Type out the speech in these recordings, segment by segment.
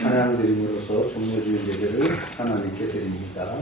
찬양 드림으로써 종료주일 예배를 하나님께 드립니다.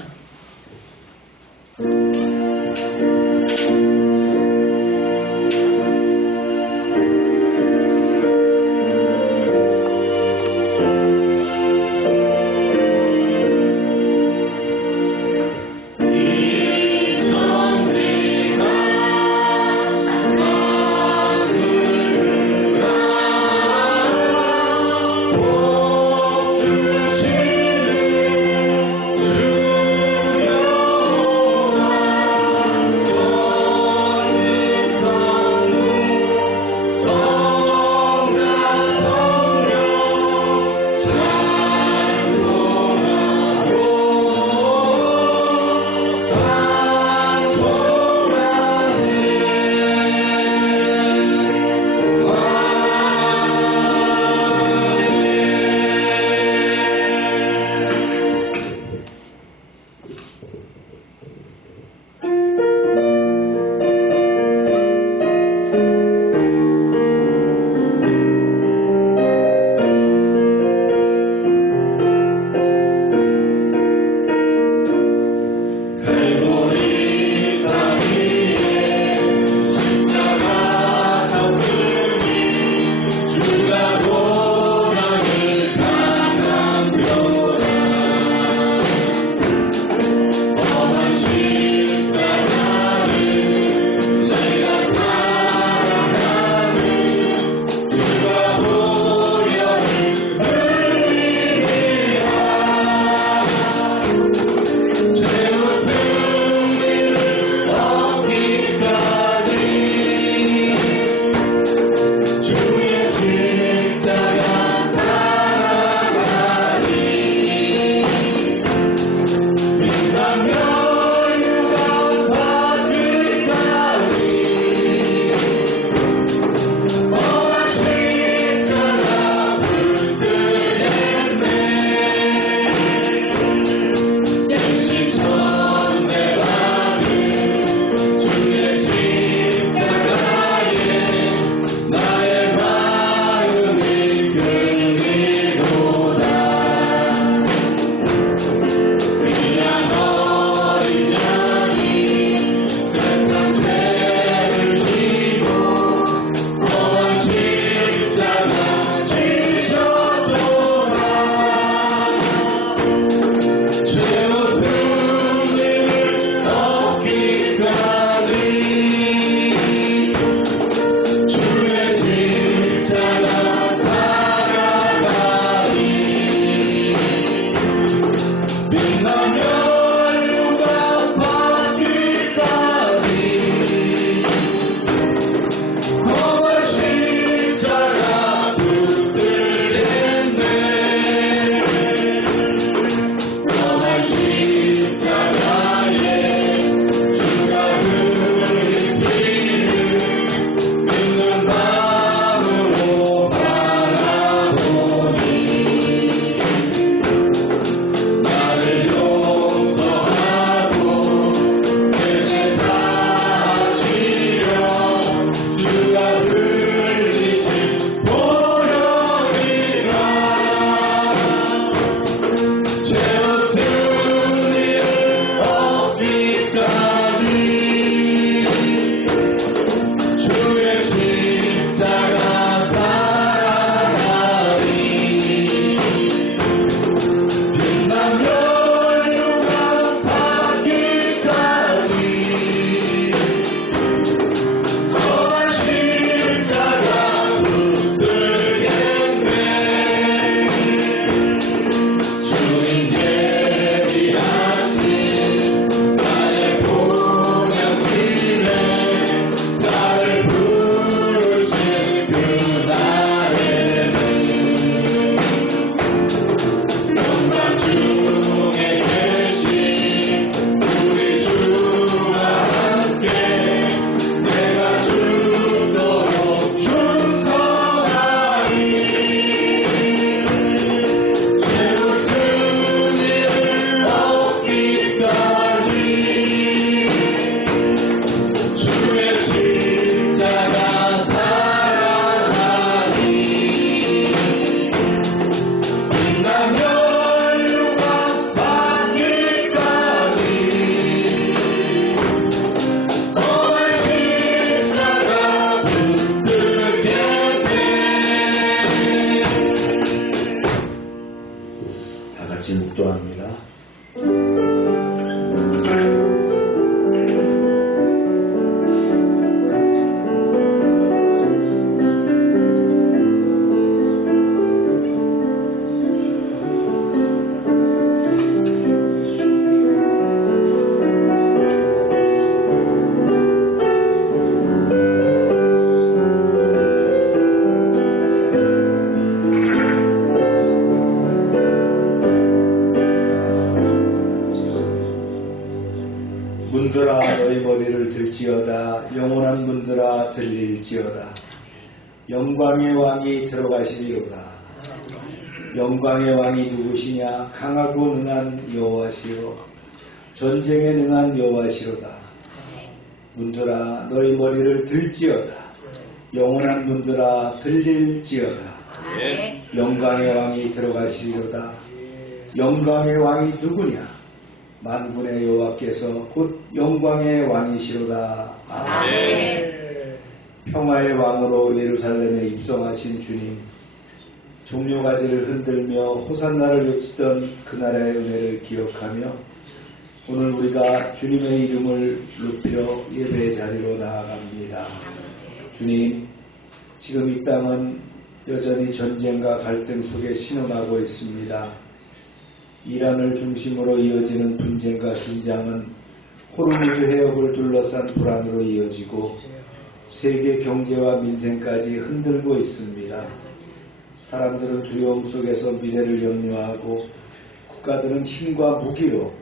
같이 묵도합니다. 문들아 너희 머리를 들지어다. 영원한 문들아 들릴지어다. 영광의 왕이 들어가시리로다. 영광의 왕이 누구시냐? 강하고 능한 여호와시요 전쟁에 능한 여호와시로다. 문들아 너희 머리를 들지어다. 영원한 문들아 들릴지어다. 영광의 왕이 들어가시리로다. 영광의 왕이 누구냐? 만군의 여호와께서 곧 영광의 왕이시로다. 아멘. 평화의 왕으로 예루살렘에 입성하신 주님, 종려가지를 흔들며 호산나를 외치던 그날의 은혜를 기억하며 오늘 우리가 주님의 이름을 높여 예배의 자리로 나아갑니다. 주님, 지금 이 땅은 여전히 전쟁과 갈등 속에 신음하고 있습니다. 이란을 중심으로 이어지는 분쟁과 긴장은 호르무즈 해협을 둘러싼 불안으로 이어지고 세계 경제와 민생까지 흔들고 있습니다. 사람들은 두려움 속에서 미래를 염려하고 국가들은 힘과 무기로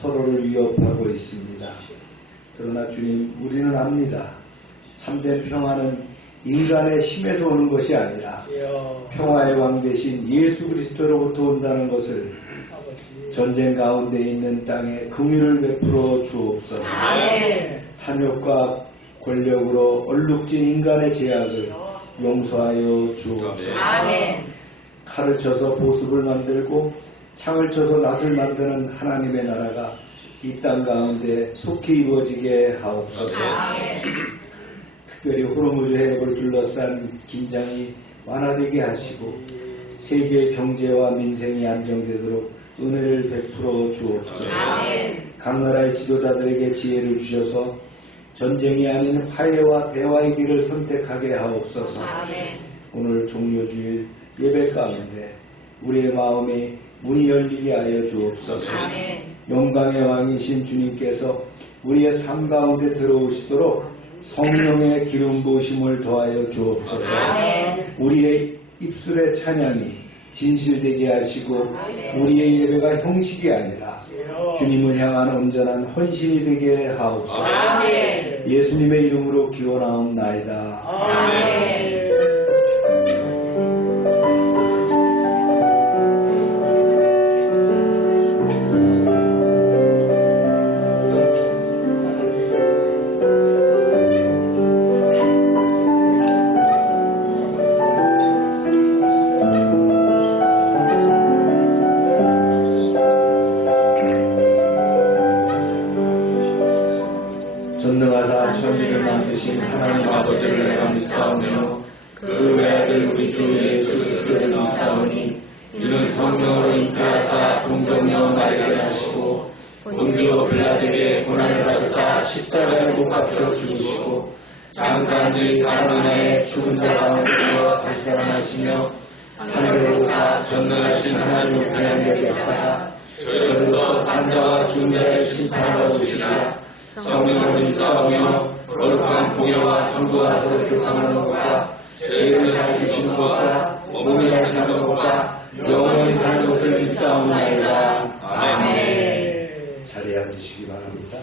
서로를 위협하고 있습니다. 그러나 주님, 우리는 압니다. 참된 평화는 인간의 힘에서 오는 것이 아니라 평화의 왕 대신 예수 그리스도로부터 온다는 것을 전쟁 가운데 있는 땅에 긍휼을 베풀어 주옵소서. 탐욕과 권력으로 얼룩진 인간의 제약을 용서하여 주옵소서. 칼을 쳐서 보습을 만들고 창을 쳐서 낫을 만드는 하나님의 나라가 이 땅 가운데 속히 이루어지게 하옵소서. 특별히 호르무즈 해협을 둘러싼 긴장이 완화되게 하시고 세계의 경제와 민생이 안정되도록 은혜를 베풀어 주옵소서. 각 나라의 지도자들에게 지혜를 주셔서 전쟁이 아닌 화해와 대화의 길을 선택하게 하옵소서. 오늘 종료주일 예배 가운데 우리의 마음에 문이 열리게 하여 주옵소서. 영광의 왕이신 주님께서 우리의 삶 가운데 들어오시도록 성령의 기름 부으심을 더하여 주옵소서. 우리의 입술의 찬양이 진실되게 하시고 우리의 예배가 형식이 아니라 주님을 향한 온전한 헌신이 되게 하옵소서. 예수님의 이름으로 기원하옵나이다. 아멘. 전능하사 천지를 만드신 하나님 아버지를 내가 믿사오며 그 외아들 우리 주 예수 그리스도를 믿사오니 이는 성령으로 잉태하사 동정녀 마리아를 하시고 본디오 빌라에게 고난을 받으사 십자가를 못 박혀 죽으시고 장사한 지 사흘 만에 죽은 자 가운데서 다시 살아나시며 하늘로 오사 전능하신 하나님 우편에 계시다가 저희로서 산자와 죽은 자를 심판하러 오시리라. 성령으로 믿사오며 거룩한 공예와 성도와 서로 교감하는 것과 죄를 사하시는 것과 몸을 다시 하는 것과 영원히 사는 것을 믿사옵나이다. 아멘. 자리에 앉으시기 바랍니다.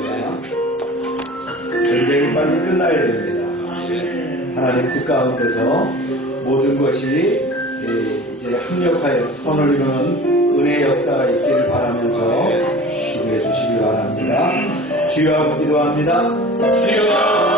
기도합니다. 전쟁이 빨리 끝나야 됩니다. 하나님 그 가운데서 모든 것이 이제 합력하여 선을 이루는 은혜 역사가 있기를 바라면서 기도해 주시기 바랍니다. 주여 하고 기도합니다. 주여.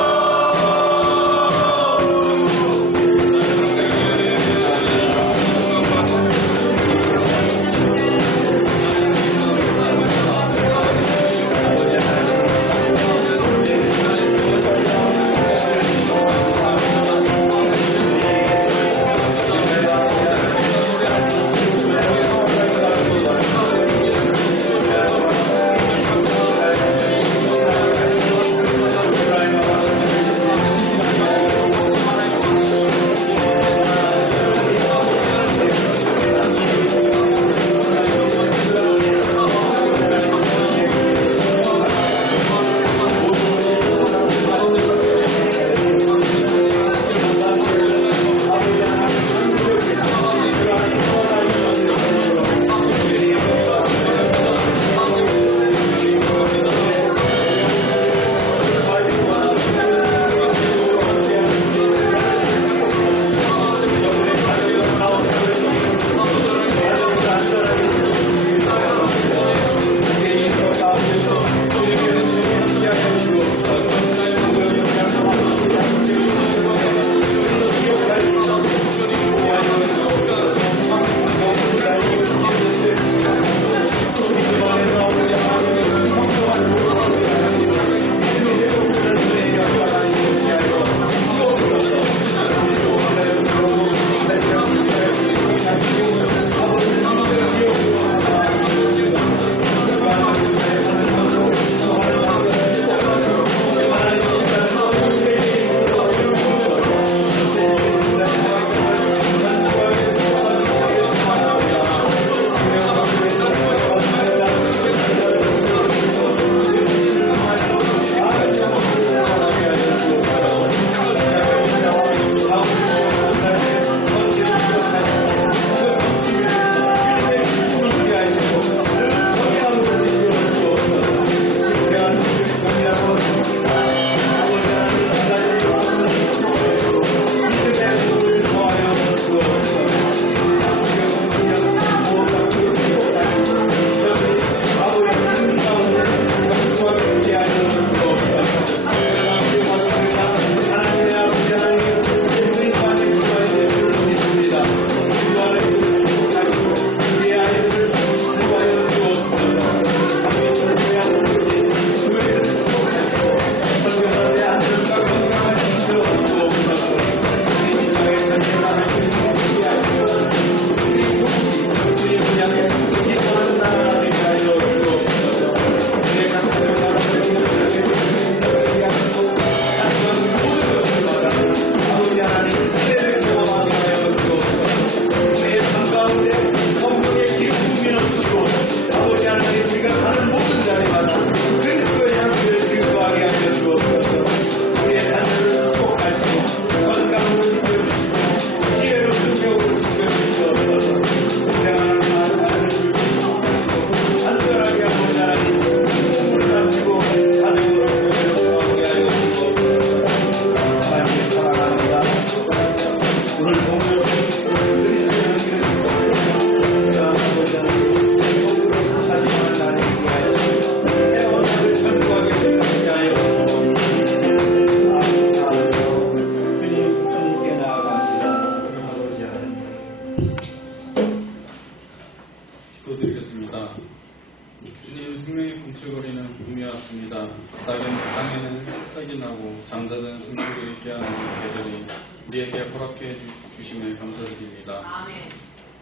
땅에는 새싹이 나고 잠자던 생명을 있게 하는 계절이 우리에게 허락해 주심에 감사드립니다. 아멘.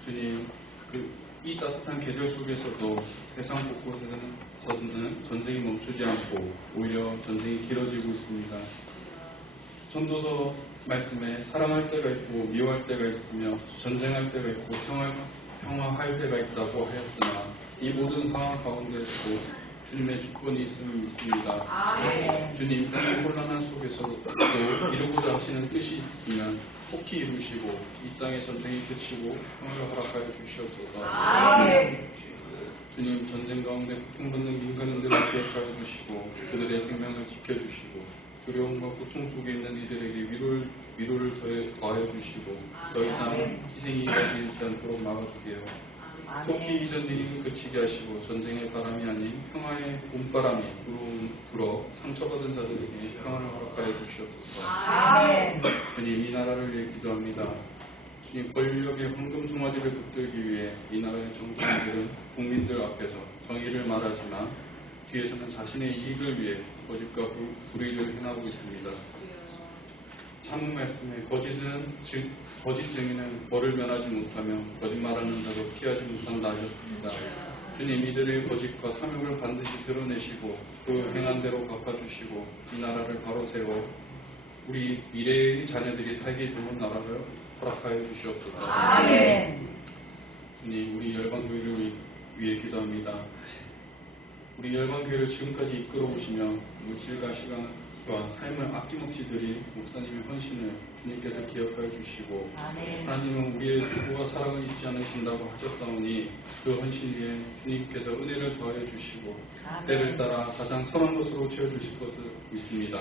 주님, 이 따뜻한 계절 속에서도 세상 곳곳에서는 전쟁이 멈추지 않고 오히려 전쟁이 길어지고 있습니다. 전도서 말씀에 사랑할 때가 있고 미워할 때가 있으며 전쟁할 때가 있고 평화할 때가 있다고 하였으나 이 모든 상황 가운데서도 주님의 주권이 있음을 믿습니다. 아멘. 주님, 이 혼란한 속에서도 이루고자 하시는 뜻이 있으면 속히 이루시고 이 땅의 전쟁이 그치고 평화를 허락하여 주시옵소서. 아멘. 주님 전쟁 가운데 고통받는 민간인들을 기억하여 주시고 그들의 생명을 지켜주시고 두려움과 고통 속에 있는 이들에게 위로를 더해 주시고 더 이상 희생이 이어지지 않도록 막아주세요. 속히 이 전쟁이 그치게 하시고 전쟁의 바람이 아닌 평화의 봄바람이 불어 상처받은 자들에게 평화를 허락하여 주시옵소서. 주님 이 나라를 위해 기도합니다. 주님 권력의 황금 송아지를 붙들기 위해 이 나라의 정치인들은 국민들 앞에서 정의를 말하지만 뒤에서는 자신의 이익을 위해 거짓과 불의를 행하고 있습니다. 참 말씀에 거짓 증인은 벌을 면하지 못하며 거짓말하는 자도 피하지 못한다 하셨습니다. 주님 이들의 거짓과 탐욕을 반드시 드러내시고 그 행한 대로 갚아주시고 이 나라를 바로 세워 우리 미래의 자녀들이 살기 좋은 나라를 허락하여 주시옵소서. 주님 우리 열방교회를 위해 기도합니다. 우리 열방교회를 지금까지 이끌어오시며 물질과 시간과 삶을 아낌없이 드린 목사님의 헌신을 주님께서 기억하여 주시고 하나님은 우리의 수고와 사랑을 잊지 않으신다고 하셨사오니 그 헌신 위에 주님께서 은혜를 더하여 주시고 때를 따라 가장 선한 것으로 채워주실 것을 믿습니다.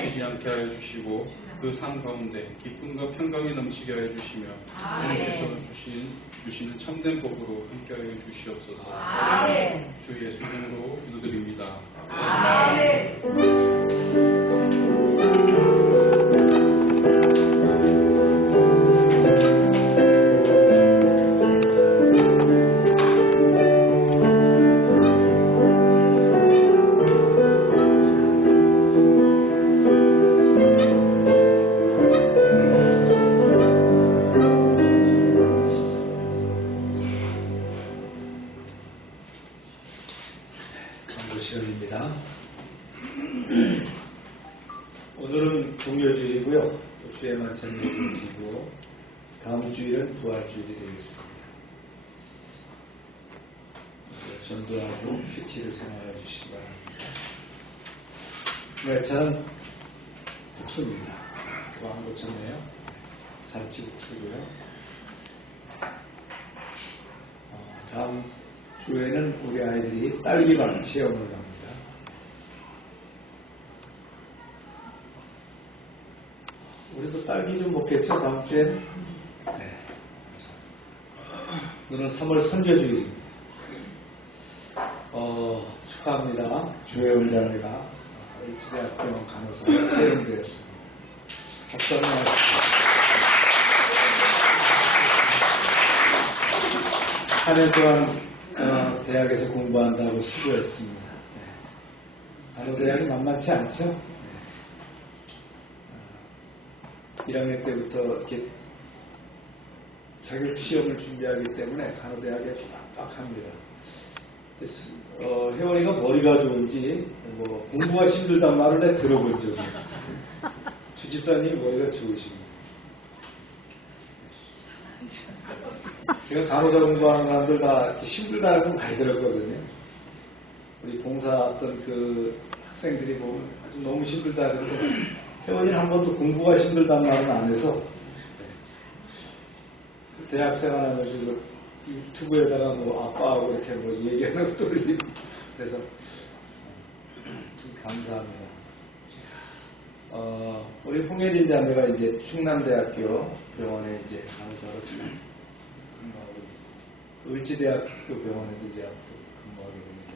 지치지 않게 하여 주시고 그 삶 가운데 기쁨과 평강이 넘치게 하여 주시며 주님께서 주시는 참된 복으로 함께하여 주시옵소서. 주 예수 이름으로 기도드립니다. 시간입니다. 오늘은 종료주일이고요. 또 주의 만찬 예배이고 다음 주일은 부활주일이 되겠습니다. 전도하고 큐티를 생활해 주시기 바랍니다. 말찬은 국수입니다. 그거 안 고쳤네요. 잔치국수고요. 다음 주에는 우리 아이들이 딸기밥 체험을 합니다. 우리도 딸기 좀 먹겠죠? 다음 주에는? 네. 오늘은 3월 선교주일입니다. 축하합니다. 주의 원장님과 일치대학병원 간호사 채용되었습니다. 박수 한번 하십시오. 한 해 동안 대학에서 공부한다고 수고했습니다. 간호대학이 만만치 않죠? 1학년 때부터 이렇게 자격 시험을 준비하기 때문에 간호대학이 아주 빡빡합니다. 혜원이가 머리가 좋은지 공부가 힘들단 말을 내 들어본 적이 주집사님이 머리가 좋으십니다. 제가 간호사 공부하는 사람들 다 힘들다고 많이 들었거든요. 우리 봉사 어떤 그 학생들이 보면 아주 너무 힘들다 그러는데 혜원이는 한 번도 공부가 힘들다는 말은 안 해서 대학 생활하면서 유튜브에다가 아빠하고 이렇게 얘기하는 것도 들리고 그래서 감사합니다. 우리 홍예린 자매가 이제 충남대학교 병원에 이제 간호사로 근무하고 을지대학교 병원에도 이제 근무하게 됩니다.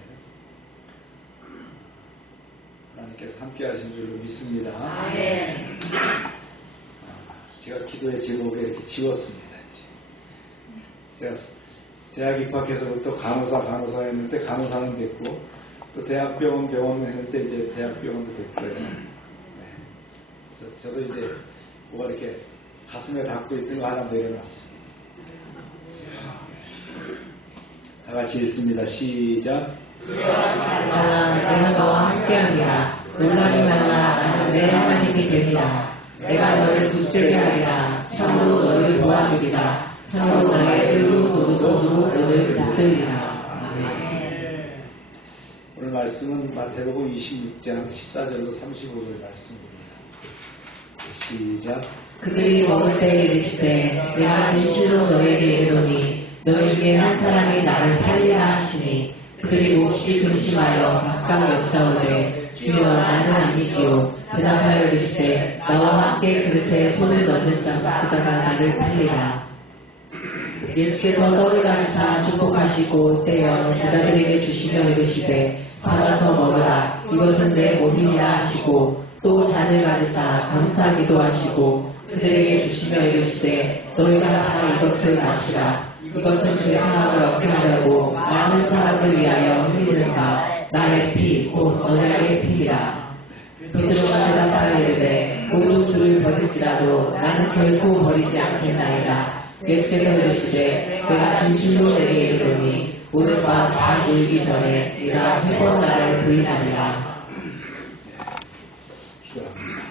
하나님께서 함께 하신 줄로 믿습니다. 제가 기도의 제목에 이렇게 지웠습니다. 제가 대학 입학해서부터 간호사 했는데 간호사는 됐고 또 대학병원 했는데 이제 대학병원도 됐고 그래서 저도 이제 뭐가 이렇게 가슴에 닿고 있는 거 하나 내려놨습니다. 다 같이 읽습니다. 시작. 내가 너와 함께합니다. 놀라지 말라. 나는 내 하나님이 됩니다. 내가 너를 굳세게 하리라. 참으로 너를 도와주리라. 참으로 나의 의로 도도 너를 붙들리라. 아멘. 오늘 말씀은 마태복음 26장 14절로 35절 말씀입니다. 시작. 그들이 먹을 때에 이르시되 내가 진실로 너에게 이르노니 너희 중에 한 사람이 나를 팔리라 하시니 그들이 몹시 근심하여 각각 여짜오되 주여 나는 아니지요. 대답하여 이르시되 나와 함께 그릇에 손을 넣는 자가 나를 팔리라. 예수께서 떡을 가지사 축복하시고 떼어 제자들에게 주시며 이르시되 받아서 먹으라. 이것은 내 몸이라 하시고 또 잔을 가지사 감사기도 하시고 그들에게 주시며 이르시되 너희가 다 이것을 마시라. 이것은 제 사함을 얻게 하려고 많은 사람을 위하여 흘리는 바 나의 피 곧 언약의 피이라. 베드로가 대답하여 이르되 모든 줄을 버릴지라도 나는 결코 버리지 않겠나이다. 예수께서 이르시되 내가 진실로 내게 이르노니 오늘 밤 다 울기 전에 네가 3번 나를 부인하리라. 기도합니다.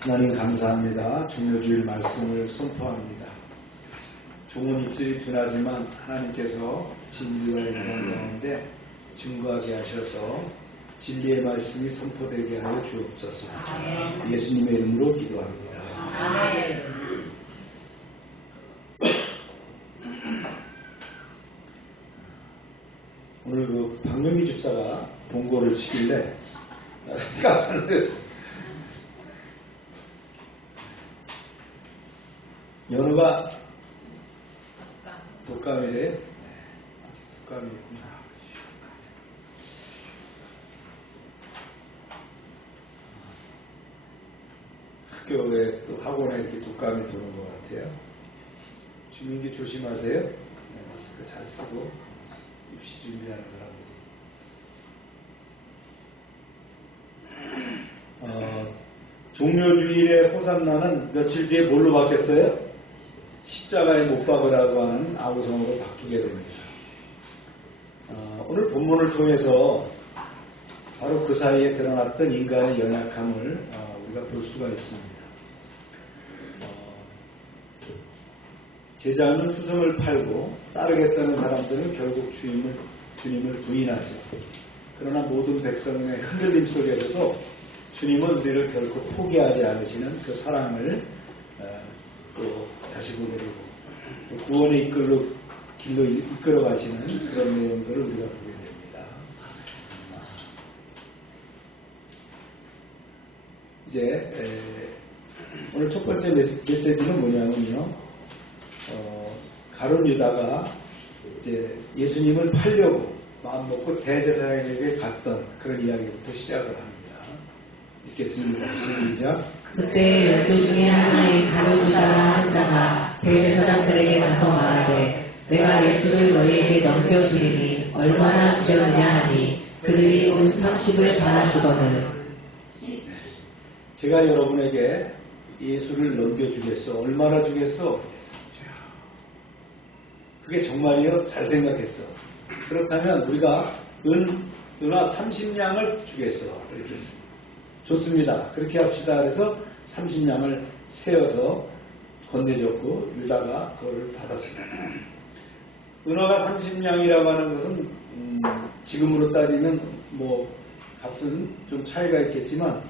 하나님 감사합니다. 중요주일 말씀을 선포합니다. 종은 입술이 둔하지만 하나님께서 진리와 인간 가운데 증거하게 하셔서 진리의 말씀이 선포되게 하여 주옵소서. 예수님의 이름으로 기도합니다. 오늘 그 박명기 집사가 봉고를 치길래 깜짝 놀랐어요. 연우가 독감이래요. 네, 아직 독감이 있구나. 학교에 또 학원에 이렇게 독감이 도는 것 같아요. 주민기 조심하세요. 네, 마스크 잘 쓰고 입시 준비하는 사람들이. 종료주일의 호산나는 며칠 뒤에 뭘로 바뀌었어요? 십자가에 못 박으라고 하는 아우성으로 바뀌게 됩니다. 오늘 본문을 통해서 바로 그 사이에 드러났던 인간의 연약함을 우리가 볼 수가 있습니다. 제자는 스승을 팔고 따르겠다는 사람들은 결국 주님을 부인하죠. 그러나 모든 백성의 흔들림 속에서도 주님은 우리를 결코 포기하지 않으시는 그 사랑을 또 다시 보내고 또 구원의 길로 이끌어 가시는 그런 내용들을 우리가 보게 됩니다. 이제 오늘 첫 번째 메시지는 뭐냐면요. 가룟 유다가 이제 예수님을 팔려고 마음 먹고 대제사장에게 갔던 그런 이야기부터 시작을 합니다. 읽겠습니다. 시작. 그때 12 중에 하나인 가룟 유다라 한 자가 대제사장들에게 가서 말하되 내가 예수를 너희에게 넘겨주리니 얼마나 주려느냐 하니 그들이 은 30을 달아주거늘. 제가 여러분에게 예수를 넘겨주겠어. 얼마나 주겠어? 그게 정말이요? 잘 생각했어. 그렇다면 우리가 은화 30냥을 주겠어. 이렇게 했습니다. 좋습니다. 그렇게 합시다. 그래서 30냥을 세어서 건네줬고 유다가 그걸 받았습니다. 은화가 30냥이라고 하는 것은 지금으로 따지면 뭐 값은 좀 차이가 있겠지만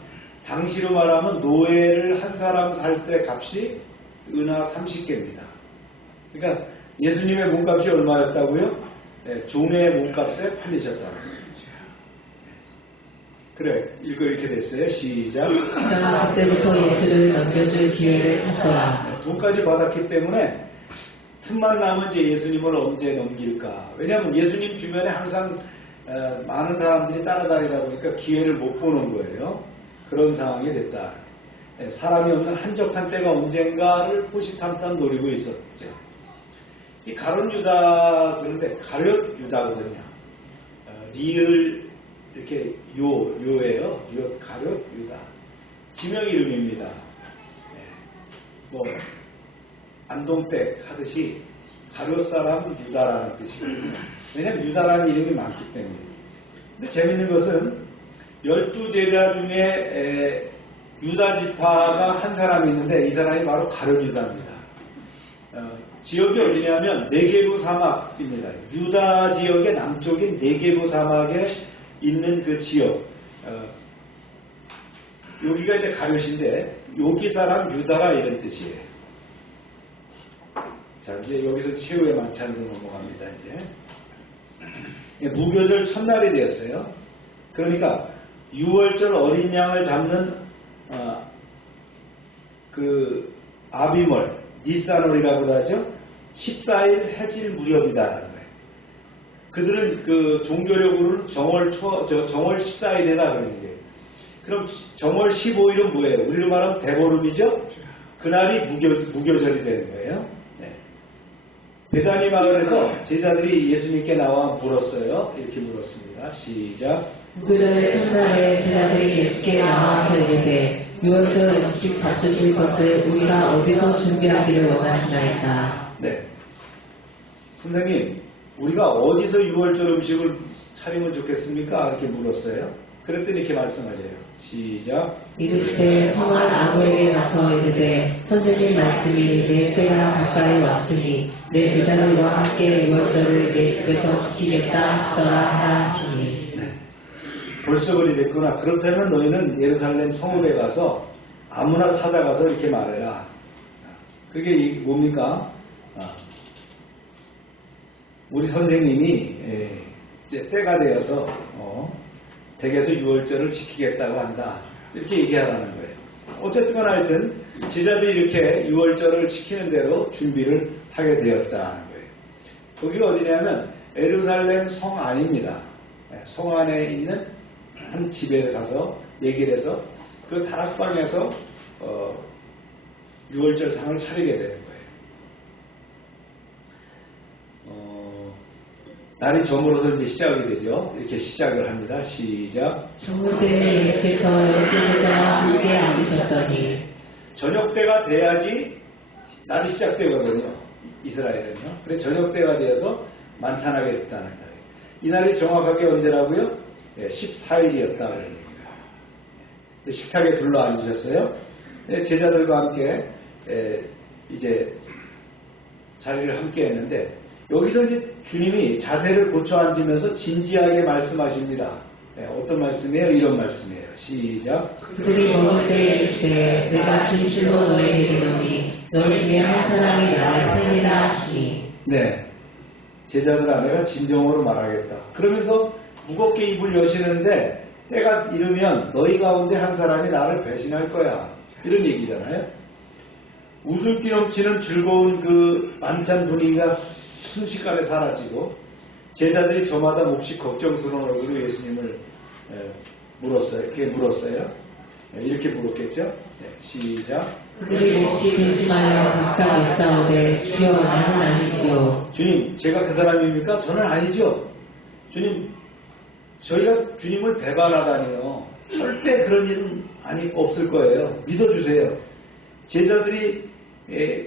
당시로 말하면 노예를 한 사람 살 때 값이 은화 30개입니다. 그러니까 예수님의 몸값이 얼마였다고요? 네, 종의 몸값에 팔리셨다는 거죠. 그래, 읽어 이렇게 됐어요. 시작. 그가 그때부터 예수를 넘겨줄 기회를 찾더라. 돈까지 받았기 때문에 틈만 나면 이제 예수님을 언제 넘길까? 왜냐하면 예수님 주변에 항상 많은 사람들이 따라다니다 보니까 기회를 못 보는 거예요. 그런 상황이 됐다. 사람이 없는 한적한 때가 언젠가를 호시탐탐 노리고 있었죠. 이 가룟 유다 그런데 가룟 유다거든요. 리을 이렇게 요예요. 가룟 유다. 지명 이름입니다. 뭐 안동백 하듯이 가룟 사람 유다라는 뜻이거든요. 왜냐하면 유다라는 이름이 많기 때문에. 근데 재밌는 것은 12제자 중에 유다 지파가 한 사람이 있는데 이 사람이 바로 가룟 유다입니다. 지역이 어디냐면 네게부 사막입니다. 유다 지역의 남쪽인 네게부 사막에 있는 그 지역. 여기가 이제 가룟인데 여기 사람 유다라 이런 뜻이에요. 자, 이제 여기서 최후의 만찬으로 넘어갑니다, 이제. 무교절 첫날이 되었어요. 그러니까 6월절 어린 양을 잡는, 그, 아비몰, 니산월이라고도 하죠. 14일 해질 무렵이다라는 거예요. 그들은 그 종교력으로는 정월 14일이다 그러는 거예요. 그럼 정월 15일은 뭐예요? 우리로 말하면 대보름이죠? 그날이 무교절이 되는 거예요. 네. 베다니 마을에서 제자들이 예수님께 나와 물었어요. 이렇게 물었습니다. 시작. 무교절 첫날에 제자들이 예수께 나와서 이르되 6월절 음식 잡수실 것을 우리가 어디서 준비하기를 원하시나이까. 네. 선생님, 우리가 어디서 6월절 음식을 차리면 좋겠습니까? 이렇게 물었어요. 그랬더니 이렇게 말씀하세요. 시작. 이르시되 성한 아무에게 나서 이르되 선생님 말씀이 내 때가 가까이 왔으니 내 제자들과 함께 6월절을 내 집에서 지키겠다 하시더라 하라 하시니. 네. 벌써 그리 됐구나. 그렇다면 너희는 예루살렘 성읍에 가서 아무나 찾아가서 이렇게 말해라. 그게 뭡니까? 우리 선생님이 이제 때가 되어서 댁에서 6월절을 지키겠다고 한다. 이렇게 얘기하라는 거예요. 어쨌든 하여튼 제자들이 이렇게 6월절을 지키는 대로 준비를 하게 되었다는 거예요. 거기가 어디냐면 예루살렘 성 안입니다. 성 안에 있는 한 집에 가서 얘기를 해서 그 다락방에서 6월절 상을 차리게 되는 거예요. 날이 저물어서 이제 시작이 되죠. 이렇게 시작을 합니다. 시작. 정오 때에 예수께서 12제자와 함께 앉으셨더니. 저녁 때가 돼야지 날이 시작되거든요. 이스라엘은요. 그래 저녁 때가 되어서 만찬하게 됐다는 거예요. 이 날이 정확하게 언제라고요? 14일이었다 그러는 거예요. 식탁에 둘러 앉으셨어요. 제자들과 함께 이제 자리를 함께 했는데 여기서 이제 주님이 자세를 고쳐 앉으면서 진지하게 말씀하십니다. 어떤 말씀이에요? 이런 말씀이에요. 시작. 그들이 먹을 때에 이르되 내가 진실로 너에게 이르노니 너희 중에 한 사람이 나를 살리라 하시니. 네. 제자들 안에가 진정으로 말하겠다. 그러면서 무겁게 입을 여시는데 때가 이르면 너희 가운데 한 사람이 나를 배신할 거야. 이런 얘기잖아요. 웃음기 넘치는 즐거운 그 만찬 분위기가 순식간에 사라지고 제자들이 저마다 몹시 걱정스러운 얼굴로 예수님을 물었어요. 이렇게 물었겠죠? 시작. 그들이 몹시 근심하여 각각 여짜오되 주여 나는 아니지요. 주님, 제가 그 사람입니까? 저는 아니죠. 주님, 저희가 주님을 배반하다니요. 절대 그런 일은 없을 거예요. 믿어주세요. 제자들이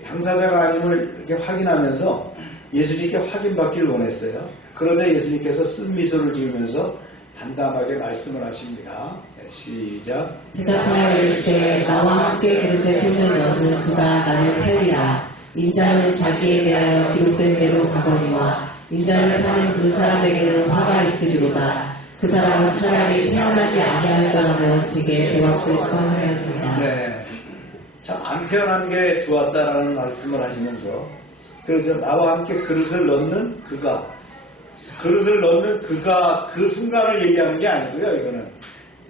당사자가 아님을 이렇게 확인하면서 예수님께 확인받기를 원했어요. 그러자 예수님께서 쓴 미소를 지으면서 담담하게 말씀을 하십니다. 시작. 대답하여 이르시되 나와 함께 그릇에 손을 넣는 그가 나를 팔리라. 인자는 자기에 대하여 기록된 대로 가거니와 인자를 파는 그 사람에게는 화가 있으리로다. 그 사람은 차라리 태어나지 아니할 거라면 제게 대답을 뻔하였습니다. 네, 참 안 태어난 게 좋았다라는 말씀을 하시면서 그래서 나와 함께 그릇을 넣는 그가 그 순간을 얘기하는 게 아니고요.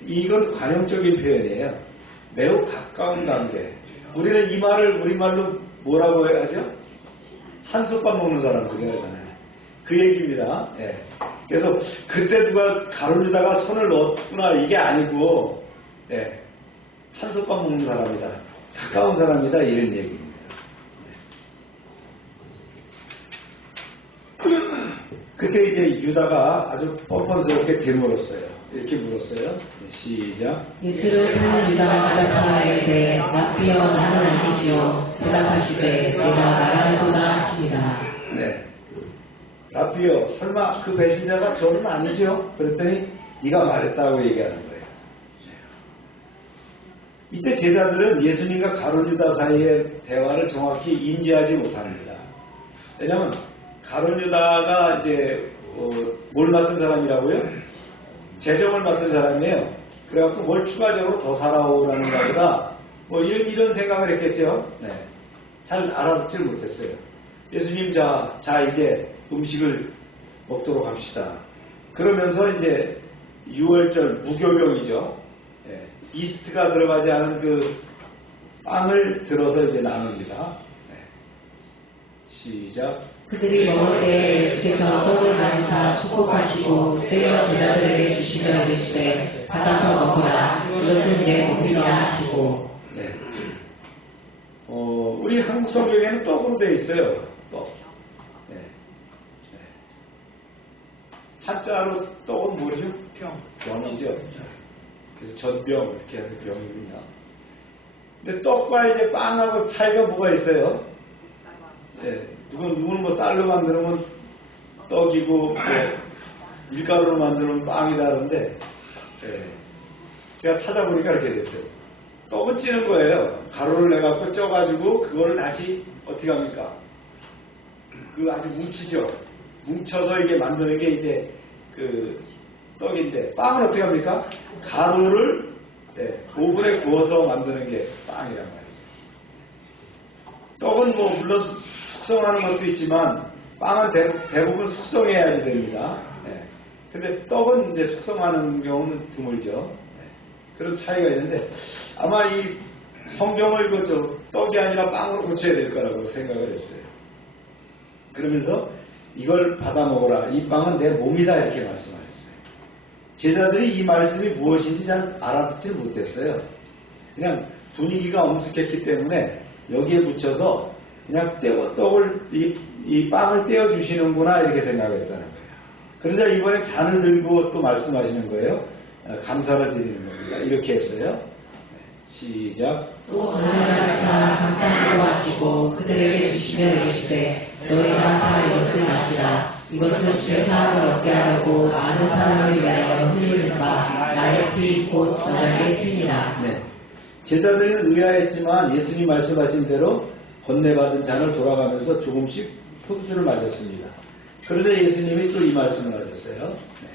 이건 관용적인 표현이에요. 매우 가까운 관계. 우리는 이 말을 우리말로 뭐라고 해야죠? 한솥밥 먹는 사람 그러잖아요. 그 얘기입니다. 예. 그래서 그때 누가 가로주다가 손을 넣었구나 이게 아니고 한솥밥 먹는 사람이다. 가까운 사람이다 이런 얘기입니다. 그때 이제 유다가 아주 뻔뻔스럽게 되물었어요. 이렇게 물었어요. 시작. 예수를 파는 유다가 대답하되 라삐여 나는 아니지요. 대답하시되 내가 말하는도다 하십니다. 네. 라삐여 설마 그 배신자가 저는 아니죠? 그랬더니 네가 말했다고 얘기하는 거예요. 이때 제자들은 예수님과 가룟유다 사이의 대화를 정확히 인지하지 못합니다. 왜냐하면 가룟유다가 이제 뭘 맡은 사람이라고요? 재정을 맡은 사람이에요. 그래갖고 뭘 추가적으로 더 살아오라는 것보다 이런 생각을 했겠죠. 네. 잘 알아듣질 못했어요. 예수님 자 이제 음식을 먹도록 합시다. 그러면서 이제 6월절 무교병이죠. 예, 이스트가 들어가지 않은 그 빵을 들어서 이제 나눕니다. 예, 시작. 그들이 먹을 때 예수께서 떡을 가지사 축복하시고 떼어 제자들에게 주시며 이르시되 받아서 먹으라 이것은 내 몸이라 하시고. 네. 우리 한국 성경에는 떡으로 되어 있어요. 떡. 네. 네. 한자로 떡은 뭐죠? 병이죠. 그래서 전병 이렇게 하는 병이군요. 근데 떡과 이제 빵하고 차이가 뭐가 있어요? 네. 누구는 뭐 쌀로 만들면 떡이고 뭐 밀가루로 만들면 빵이다 그러는데 네. 제가 찾아보니까 이렇게 됐어요. 떡은 찌는 거예요. 가루를 내갖고 쪄가지고 그거를 다시 어떻게 합니까? 그 아주 뭉치죠. 뭉쳐서 이게 만드는 게 이제 그 떡인데 빵은 어떻게 합니까? 가루를 오븐에 구워서 만드는 게 빵이란 말이에요. 떡은 뭐 물론 숙성하는 것도 있지만 빵은 대부분 숙성해야지 됩니다. 근데 떡은 이제 숙성하는 경우는 드물죠. 그런 차이가 있는데 아마 이 성경을 떡이 아니라 빵으로 고쳐야 될 거라고 생각을 했어요. 그러면서 이걸 받아 먹어라. 이 빵은 내 몸이다 이렇게 말씀하셨어요. 제자들이 이 말씀이 무엇인지 잘 알아듣지 못했어요. 그냥 분위기가 엄숙했기 때문에 여기에 붙여서 그냥 떡을 이 빵을 떼어 주시는구나 이렇게 생각했다는 거예요. 그러자 이번에 잔을 들고 또 말씀하시는 거예요. 감사를 드리는 겁니다. 이렇게 했어요. 시작. 또 전하사 감사하고 하시고 그들에게 주시며 이르시되 너희가 다 이것을 마시라. 이것은 죄사함을 얻게 하려고 많은 사람을 위하여 흘리는 바 나의 피 곧 너희의 피니라. 네. 제자들은 의아했지만 예수님 말씀하신 대로 건네받은 잔을 돌아가면서 조금씩 포도주를 마셨습니다. 그런데 예수님이 또 이 말씀을 하셨어요. 네.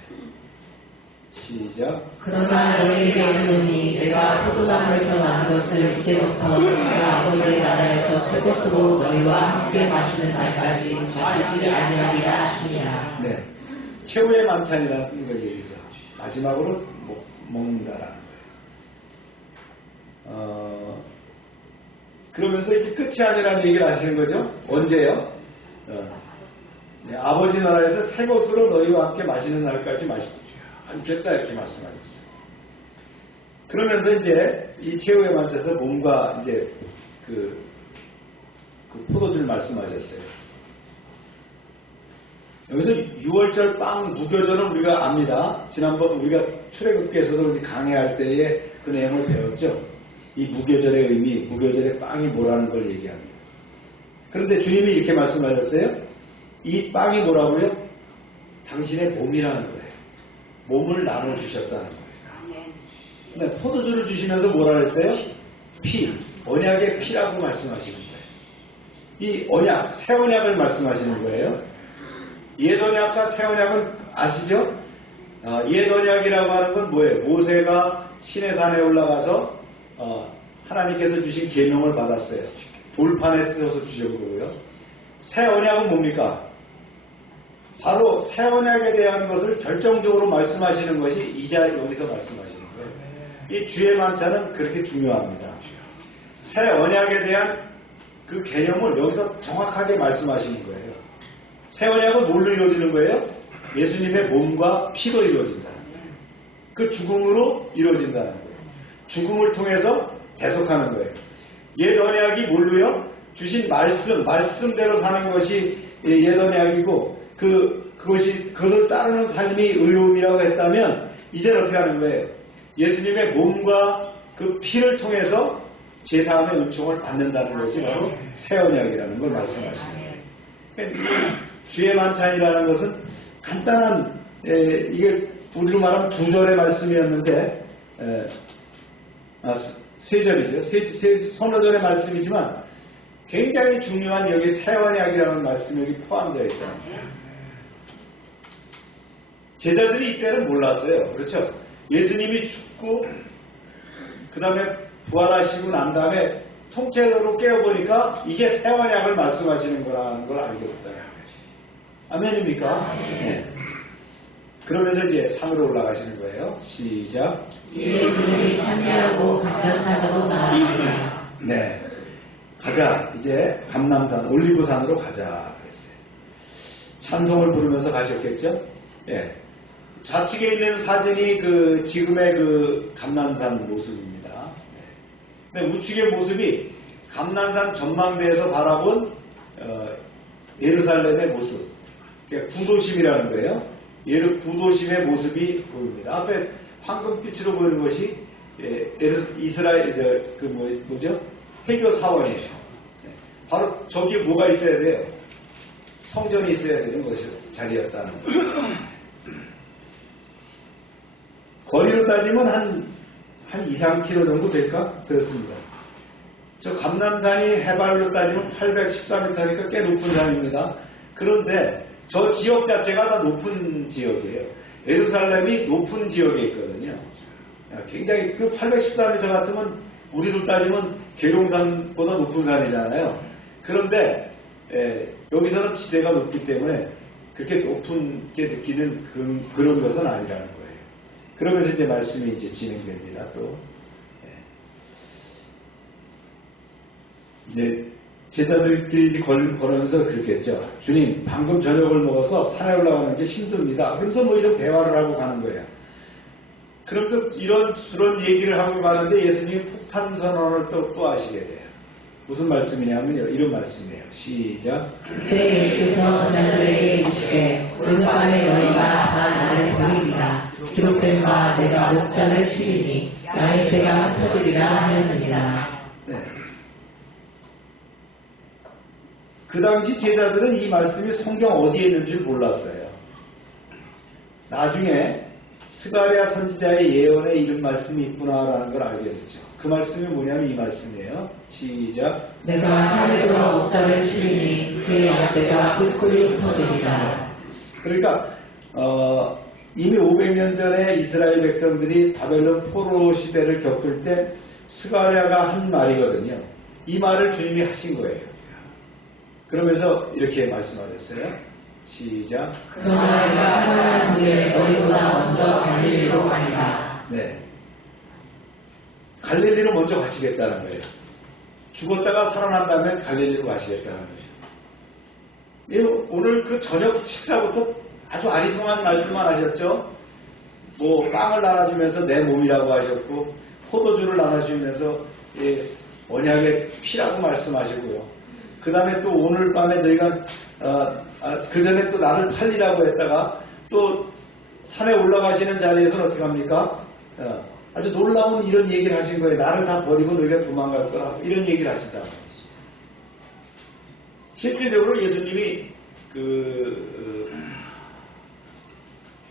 시작. 그러나 너희에게 이르노니 내가 포도나무에서 난 것을 이제부터 내가 아버지의 나라에서 새 것으로 너희와 함께 마시는 날까지 마시지 아니하리라 하시니라. 네. 최후의 만찬이라는 걸 얘기해서 마지막으로 먹는다라는 거예요. 그러면서 이게 끝이 아니라는 얘기를 하시는 거죠. 언제요? 네, 아버지 나라에서 새 것으로 너희와 함께 마시는 날까지 마시지 않겠다 이렇게 말씀하셨어요. 그러면서 이제 이 최후에 맞춰서 몸과 이제 그 포도주를 말씀하셨어요. 여기서 6월절 빵 무교절은 우리가 압니다. 지난번 우리가 출애굽기에서도 강해할 때에 그 내용을 배웠죠. 이 무교절의 의미, 무교절의 빵이 뭐라는 걸 얘기합니다. 그런데 주님이 이렇게 말씀하셨어요. 이 빵이 뭐라고요? 당신의 몸이라는 거예요. 몸을 나눠주셨다는 거예요. 근데 포도주를 주시면서 뭐라 그랬어요? 피, 언약의 피라고 말씀하시는 거예요. 이 언약, 새 언약을 말씀하시는 거예요. 옛 언약과 새 언약은 아시죠? 옛 언약이라고 하는 건 뭐예요? 모세가 시내산에 올라가서 하나님께서 주신 계명을 받았어요. 돌판에 쓰여서 주신 거고요. 새 언약은 뭡니까? 바로 새 언약에 대한 것을 결정적으로 말씀하시는 것이 여기서 말씀하시는 거예요. 이 주의 만찬은 그렇게 중요합니다. 새 언약에 대한 그 개념을 여기서 정확하게 말씀하시는 거예요. 새 언약은 뭘로 이루어지는 거예요? 예수님의 몸과 피로 이루어진다는 거예요. 그 죽음으로 이루어진다는 거예요. 죽음을 통해서 대속하는 거예요. 옛 언약이 뭘로요? 주신 말씀대로 사는 것이 옛 언약이고 그것을 따르는 삶이 의로움이라고 했다면 이제는 어떻게 하는 거예요? 예수님의 몸과 그 피를 통해서 제사함의 은총을 받는다는 것이 바로 새 언약이라는 걸 말씀하십니다. 그러니까 주의 만찬이라는 것은 간단한 이게 우리로 말하면 2절의 말씀이었는데 세 절이죠. 서너 절의 말씀이지만 굉장히 중요한 여기 새 언약이라는 말씀이 여기 포함되어 있다. 제자들이 이때는 몰랐어요. 그렇죠? 예수님이 죽고 그 다음에 부활하시고 난 다음에 통째로 깨어보니까 이게 새 언약을 말씀하시는 거라는 걸 알게 됐다. 아멘입니까? 네. 그러면서 이제 산으로 올라가시는 거예요. 시작. 이에 그들이 참여하고 감람산으로 나아갔다. 네. 가자. 이제 감람산, 올리브산으로 가자. 그랬어요. 찬송을 부르면서 가셨겠죠? 예. 좌측에 있는 사진이 그 지금의 그 감람산 모습입니다. 네. 근데 우측의 모습이 감람산 전망대에서 바라본 예루살렘의 모습. 그러니까 구도심이라는 거예요. 구도심의 모습이 보입니다. 앞에 황금빛으로 보이는 것이 이스라엘 뭐죠? 해교 사원이에요. 네. 바로 저기 뭐가 있어야 돼요? 성전이 있어야 되는 것이 자리였다는 거예요. 거리로 따지면 한 2, 3km 정도 될까? 그렇습니다. 저 감람산이 해발로 따지면 814m니까 꽤 높은 산입니다. 그런데 저 지역 자체가 다 높은 지역이에요. 예루살렘이 높은 지역에 있거든요. 굉장히 그 814m 같으면 우리로 따지면 계룡산보다 높은 산이잖아요. 그런데 여기서는 지대가 높기 때문에 그렇게 높게 느끼는 그런 것은 아니라는 거예요. 그러면서 이제 말씀이 이제 진행됩니다. 또 이제 제자들끼리 걸으면서 그랬겠죠. 주님, 방금 저녁을 먹어서 산에 올라가는 게 힘듭니다. 그러면서 뭐 이런 대화를 하고 가는 거예요. 그러면서 이런 얘기를 하고 가는데 예수님이 폭탄 선언을 또 하시게 돼요. 무슨 말씀이냐면요. 이런 말씀이에요. 시작. 그때 예수께서 제자들에게 이르시되 오늘 밤에 너희가 다 나를 버리리라. 기록된 바 내가 목전을 치리니 나의 배가 흩어지리라 하였느니라. 네. 그 당시 제자들은 이 말씀이 성경 어디에 있는지 몰랐어요. 나중에 스가랴 선지자의 예언에 이런 말씀이 있구나라는 걸 알게 됐죠. 그 말씀이 뭐냐면 이 말씀이에요. 시작. 내가 하늘과 목전을 치리니 그의 앞배가 뿔뿔이 흩어지리라. 그러니까 이미 500년 전에 이스라엘 백성들이 바벨론 포로 시대를 겪을 때 스가랴가 한 말이거든요. 이 말을 주님이 하신 거예요. 그러면서 이렇게 말씀하셨어요. 시작. 그러나 내가 살아난 후에 너희보다 먼저 갈릴리로 가리라. 네. 갈릴리로 먼저 가시겠다는 거예요. 죽었다가 살아난 다음에 갈릴리로 가시겠다는 거예요. 오늘 그 저녁 식사부터 아주 아리송한 말씀만 하셨죠. 뭐 빵을 나눠주면서 내 몸이라고 하셨고 포도주를 나눠주면서 언약의 피라고 말씀하시고요. 그 다음에 또 오늘 밤에 너희가 그 전에 또 나를 팔리라고 했다가 또 산에 올라가시는 자리에서는 어떻게 합니까? 아주 놀라운 이런 얘기를 하신 거예요. 나를 다 버리고 너희가 도망갈 거라. 이런 얘기를 하시다. 실질적으로 예수님이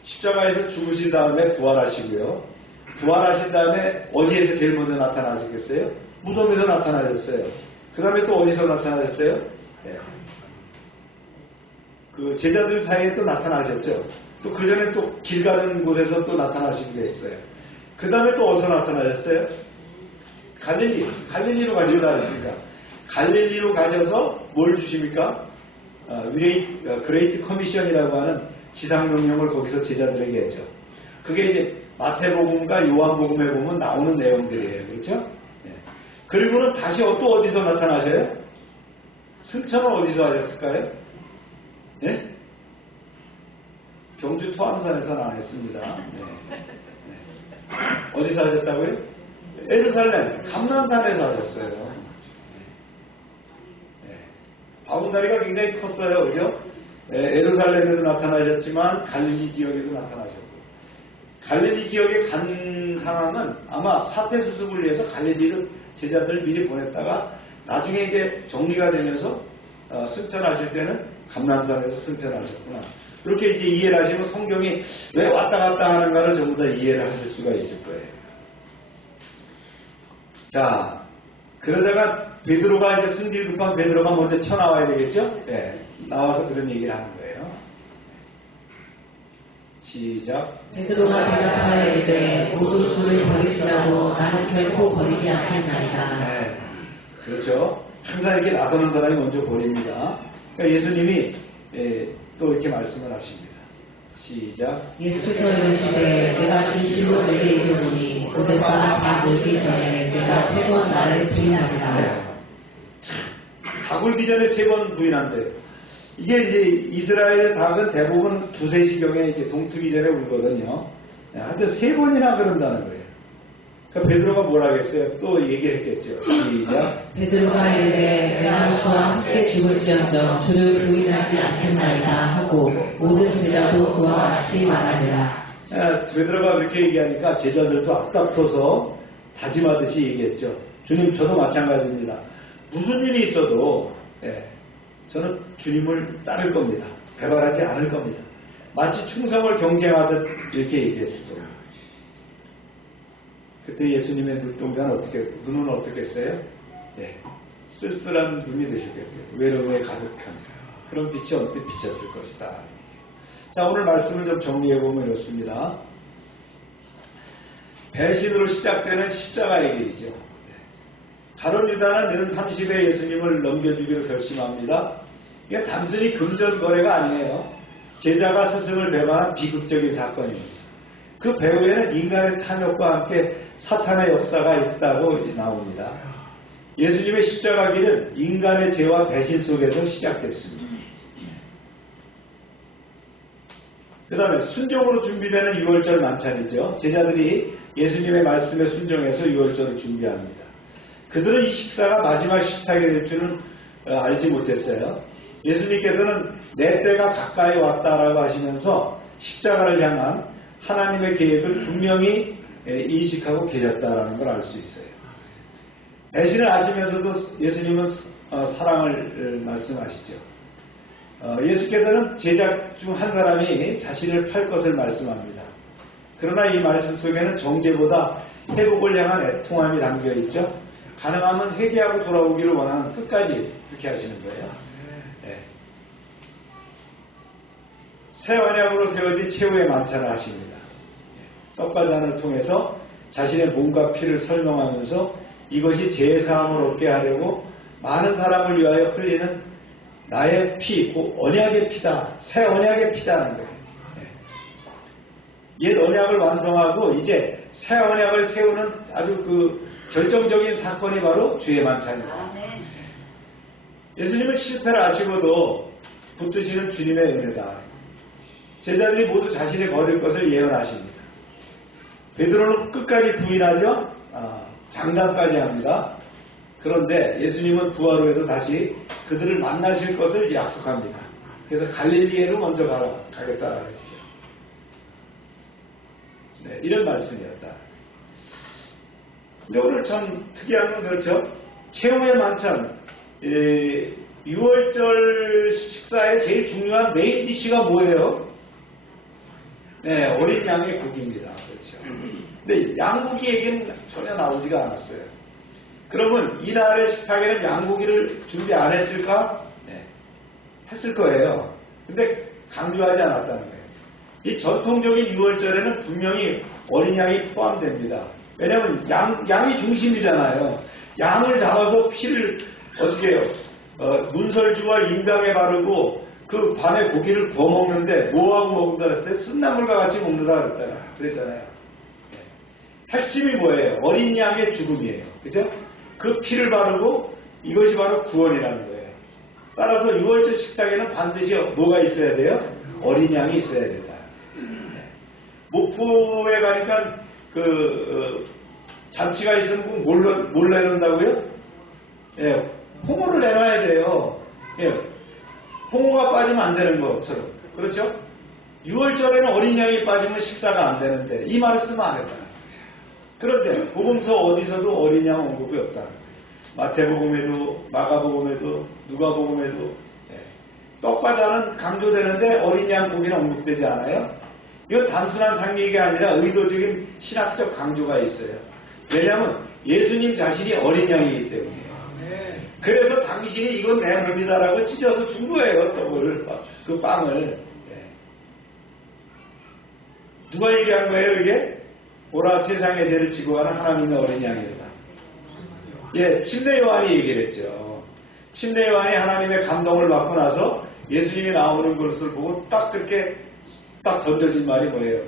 십자가에서 죽으신 다음에 부활하시고요. 부활하신 다음에 어디에서 제일 먼저 나타나셨겠어요? 무덤에서 나타나셨어요. 그 다음에 또 어디서 나타나셨어요? 네. 그 제자들 사이에 또 나타나셨죠. 또 그 전에 또 길 가는 곳에서 또 나타나시기도 했어요. 그 다음에 또 어디서 나타나셨어요? 갈릴리로 가신다 했으니까. 갈릴리로 가셔서 뭘 주십니까? 그레이트 커미션이라고 하는 지상명령을 거기서 제자들에게 했죠. 그게 이제 마태복음과 요한복음에 보면 나오는 내용들이에요. 그렇죠? 네. 그리고는 다시 또 어디서 나타나셔요? 승천은 어디서 하셨을까요? 네? 경주 토암산에서는 안 했습니다. 네. 네. 어디서 하셨다고요? 예루살렘, 감람산에서 하셨어요. 네. 바운다리가 굉장히 컸어요. 그죠? 네, 예루살렘에도 나타나셨지만 갈릴리 지역에도 나타나셨고 갈릴리 지역에 간 상황은 아마 사태 수습을 위해서 갈릴리로 제자들 미리 보냈다가 나중에 이제 정리가 되면서 승천하실 때는 감람산에서 승천하셨구나. 이렇게 이제 이해를 하시면 성경이 왜 왔다 갔다 하는가를 전부 다 이해를 하실 수가 있을 거예요. 자, 그러다가 베드로가 이제 승질 급한 베드로가 먼저 튀어나와야 되겠죠? 네, 나와서 그런 얘기를 하는 거예요. 시작. 베드로가 대답하여 이르되 모두 주를 버리시라고 나는 결코 버리지 않겠나이다. 네. 그렇죠? 항상 이렇게 나서는 사람이 먼저 버립니다. 그러니까 예수님이 또 이렇게 말씀을 하십니다. 시작. 예수께서 이르시되 내가 진실로 내게 이르노니 오늘 밤 다 물기 전에 내가 3번 나를 부인하리라. 네. 다 굴기 전에 3번 부인한대. 이게 이제 이스라엘의 닭은 대부분 2, 3시경에 이제 동트기 전에 울거든요. 하여튼 3번이나 그런다는 거예요. 그러니까 베드로가 뭐라 하겠어요? 또 얘기했겠죠. 시작. 베드로가 이르되 내가 주와 함께 죽을지언정 주를 부인하지 않겠나이다 하고 모든 제자도 그와 같이 말하니라. 베드로가 그렇게 얘기하니까 제자들도 앞다퉈서 다짐하듯이 얘기했죠. 주님, 저도 마찬가지입니다. 무슨 일이 있어도 저는 주님을 따를 겁니다. 배반하지 않을 겁니다. 마치 충성을 경쟁하듯 이렇게 얘기했어요. 그때 예수님의 눈은 어떻게 했어요? 쓸쓸한 눈이 되셨겠죠. 외로움에 가득한 그런 빛이 언뜻 비쳤을 것이다. 자, 오늘 말씀을 좀 정리해보면 이렇습니다. 배신으로 시작되는 십자가의 길이죠. 가룟 유다는 는 30에 예수님을 넘겨주기로 결심합니다. 이게 단순히 금전 거래가 아니에요. 제자가 스승을 배반한 비극적인 사건입니다. 그 배후에는 인간의 탐욕과 함께 사탄의 역사가 있다고 나옵니다. 예수님의 십자가 길은 인간의 죄와 배신 속에서 시작됐습니다. 그 다음에 순종으로 준비되는 유월절 만찬이죠. 제자들이 예수님의 말씀에 순종해서 유월절을 준비합니다. 그들은 이 식사가 마지막 식탁이 될 줄은 알지 못했어요. 예수님께서는 내 때가 가까이 왔다라고 하시면서 십자가를 향한 하나님의 계획을 분명히 인식하고 계셨다라는 걸 알 수 있어요. 배신을 아시면서도 예수님은 사랑을 말씀하시죠. 예수께서는 제자 중 한 사람이 자신을 팔 것을 말씀합니다. 그러나 이 말씀 속에는 정죄보다 회복을 향한 애통함이 담겨 있죠. 가능하면 회개하고 돌아오기를 원하는 끝까지 그렇게 하시는 거예요. 새 언약으로 세워진 최후의 만찬을 하십니다. 떡과 잔을 통해서 자신의 몸과 피를 설명하면서 이것이 제사함을 얻게 하려고 많은 사람을 위하여 흘리는 나의 피, 곧 언약의 피다. 새 언약의 피다는 거예요. 옛 언약을 완성하고 이제 새 언약을 세우는 아주 결정적인 사건이 바로 주의 만찬입니다. 예수님은 실패를 하시고도 붙드시는 주님의 은혜다. 제자들이 모두 자신이 버릴 것을 예언하십니다. 베드로는 끝까지 부인하죠. 장담까지 합니다. 그런데 예수님은 부활 후에도 다시 그들을 만나실 것을 약속합니다. 그래서 갈릴리에로 먼저 가겠다라고 했죠. 이런 말씀이었다. 근데 오늘 참 특이한 건 그렇죠. 최후의 만찬, 6월절 식사의 제일 중요한 메인 디시가 뭐예요? 어린 양의 고기입니다. 그렇죠. 근데 양고기 얘기는 전혀 나오지가 않았어요. 그러면 이날의 식탁에는 양고기를 준비 안 했을까? 했을 거예요. 근데 강조하지 않았다는 거예요. 이 전통적인 6월절에는 분명히 어린 양이 포함됩니다. 왜냐하면 양이 중심이잖아요. 양을 잡아서 피를 어떻게 해요? 문설주와 인병에 바르고 그 밤에 고기를 구워 먹는데 뭐하고 먹는다 그랬어요? 순나물과 같이 먹는다 그랬잖아요. 핵심이 뭐예요? 어린 양의 죽음이에요. 그죠? 그 피를 바르고 이것이 바로 구원이라는 거예요. 따라서 6월절 식탁에는 반드시 뭐가 있어야 돼요? 어린 양이 있어야 된다. 목포에 가니까 잔치가 있으면 뭘 내놓는다고요? 홍어를 내놔야 돼요. 홍어가 빠지면 안 되는 것처럼. 그렇죠? 6월절에는 어린 양이 빠지면 식사가 안 되는데 이 말을 쓰면 안 된다. 그런데 복음서 어디서도 어린 양 언급이 없다. 마태복음에도 마가복음에도 누가복음에도 떡과 잔은 강조되는데 어린 양 고기는 언급되지 않아요. 이건 단순한 상기가 아니라 의도적인 신학적 강조가 있어요. 왜냐하면 예수님 자신이 어린 양이기 때문이에요. 그래서 당신이 이건 내 몸이다라고 찢어서 준 거예요. 떡을, 그 빵을. 누가 얘기한 거예요 이게? 보라 세상의 죄를 지고 가는 하나님의 어린 양이다. 예, 침례 요한이 얘기를 했죠. 침례 요한이 하나님의 감동을 받고 나서 예수님이 나오는 것을 보고 딱 그렇게 딱 던져진 말이 뭐예요?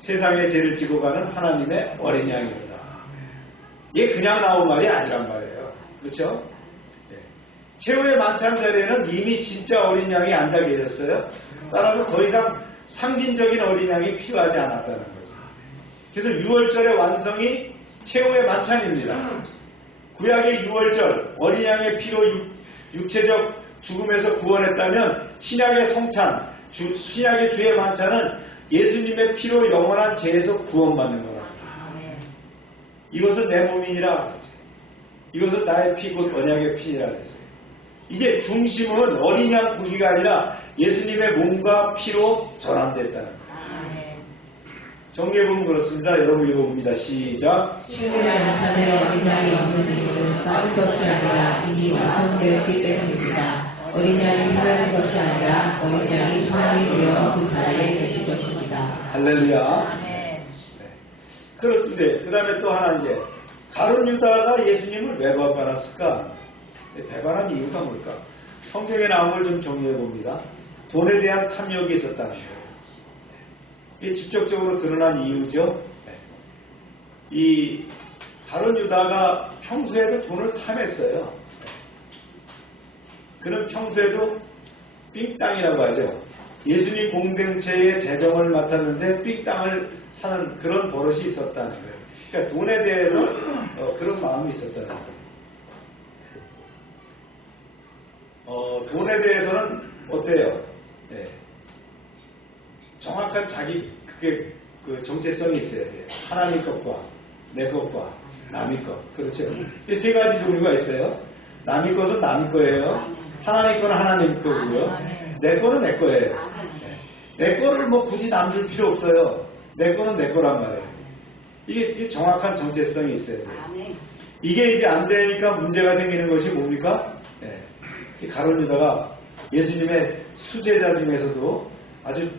세상의 죄를 지고 가는 하나님의 어린 양입니다. 이게 그냥 나온 말이 아니란 말이에요. 그렇죠? 예. 최후의 만찬 자리에는 이미 진짜 어린 양이 앉아 계셨어요. 따라서 더 이상 상징적인 어린 양이 필요하지 않았다는 거죠. 그래서 6월절의 완성이 최후의 만찬입니다. 구약의 6월절, 어린 양의 피로 육체적 죽음에서 구원했다면 신약의 성찬, 신약의 주의 만찬은 예수님의 피로 영원한 죄에서 구원받는 거랍니다. 이것은 내 몸이니라. 이것은 나의 피, 곧 언약의 피니라 그랬어요. 이제 중심은 어린 양 부기가 아니라 예수님의 몸과 피로 전환됐다는 거예요. 정리해보면 그렇습니다. 여러분 읽어봅니다. 시작. 최후의 만찬에 어린 양이 없는 이유는 빠른 것이 아니라 이미 완성되었기 때문입니다. 어린 양이 사라진 것이 아니라 어린 양이 사람이 되어 그 자리에 계신 것입니다. 할렐루야. 네. 그렇던데 그 다음에 또 하나 이제 가룟 유다가 예수님을 왜 배반했을까? 배반한 이유가 뭘까? 성경에 나온 걸 좀 정리해봅니다. 돈에 대한 탐욕이 있었다는 거예요. 이게 직접적으로 드러난 이유죠. 이 가룟 유다가 평소에도 돈을 탐했어요. 그는 평소에도 삥땅이라고 하죠. 예수님 공동체의 재정을 맡았는데 삥땅을 사는 그런 버릇이 있었다는 거예요. 그러니까 돈에 대해서 그런 마음이 있었다는 거예요. 돈에 대해서는 어때요? 네. 정확한 자기 그게 그 정체성이 있어야 돼요. 하나님 것과 내 것과 남의 것. 그렇죠? 이 세 가지 종류가 있어요. 남의 것은 남의 거예요. 하나님 거는 하나님 거고요. 내 거는 내 거예요. 내 거를 뭐 굳이 남줄 필요 없어요. 내 거는 내 거란 말이에요. 이게 정확한 정체성이 있어야 돼요. 이게 이제 안 되니까 문제가 생기는 것이 뭡니까? 네. 이 가룟 유다가 예수님의 수제자 중에서도 아주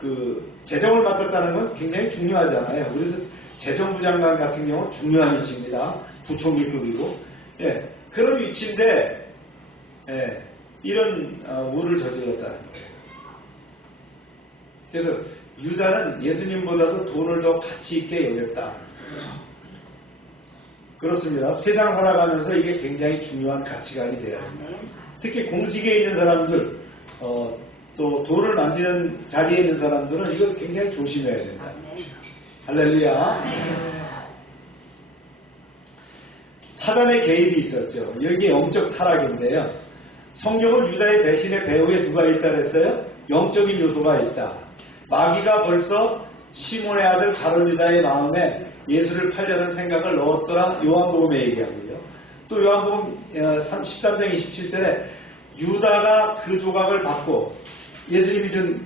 그 재정을 맡았다는 건 굉장히 중요하잖아요. 우리도 재정부 장관 같은 경우 중요한 위치입니다. 부총리급이고, 예, 그런 위치인데 예, 이런 우를 저질렀다는 거예요. 그래서 유다는 예수님보다도 돈을 더 가치 있게 여겼다. 그렇습니다. 세상 살아가면서 이게 굉장히 중요한 가치관이 돼야 합니다. 특히 공직에 있는 사람들, 또 돈을 만지는 자리에 있는 사람들은 이걸 굉장히 조심해야 된다. 할렐루야. 사단의 개입이 있었죠. 여기 영적 타락인데요. 성경은 유다의 배신의 배후에 누가 있다 그랬어요? 영적인 요소가 있다. 마귀가 벌써 시몬의 아들 가룟 유다의 마음에 예수를 팔려는 생각을 넣었더라. 요한복음에 얘기하고요. 또 요한복음 13장 27절에 유다가 그 조각을 받고 예수님이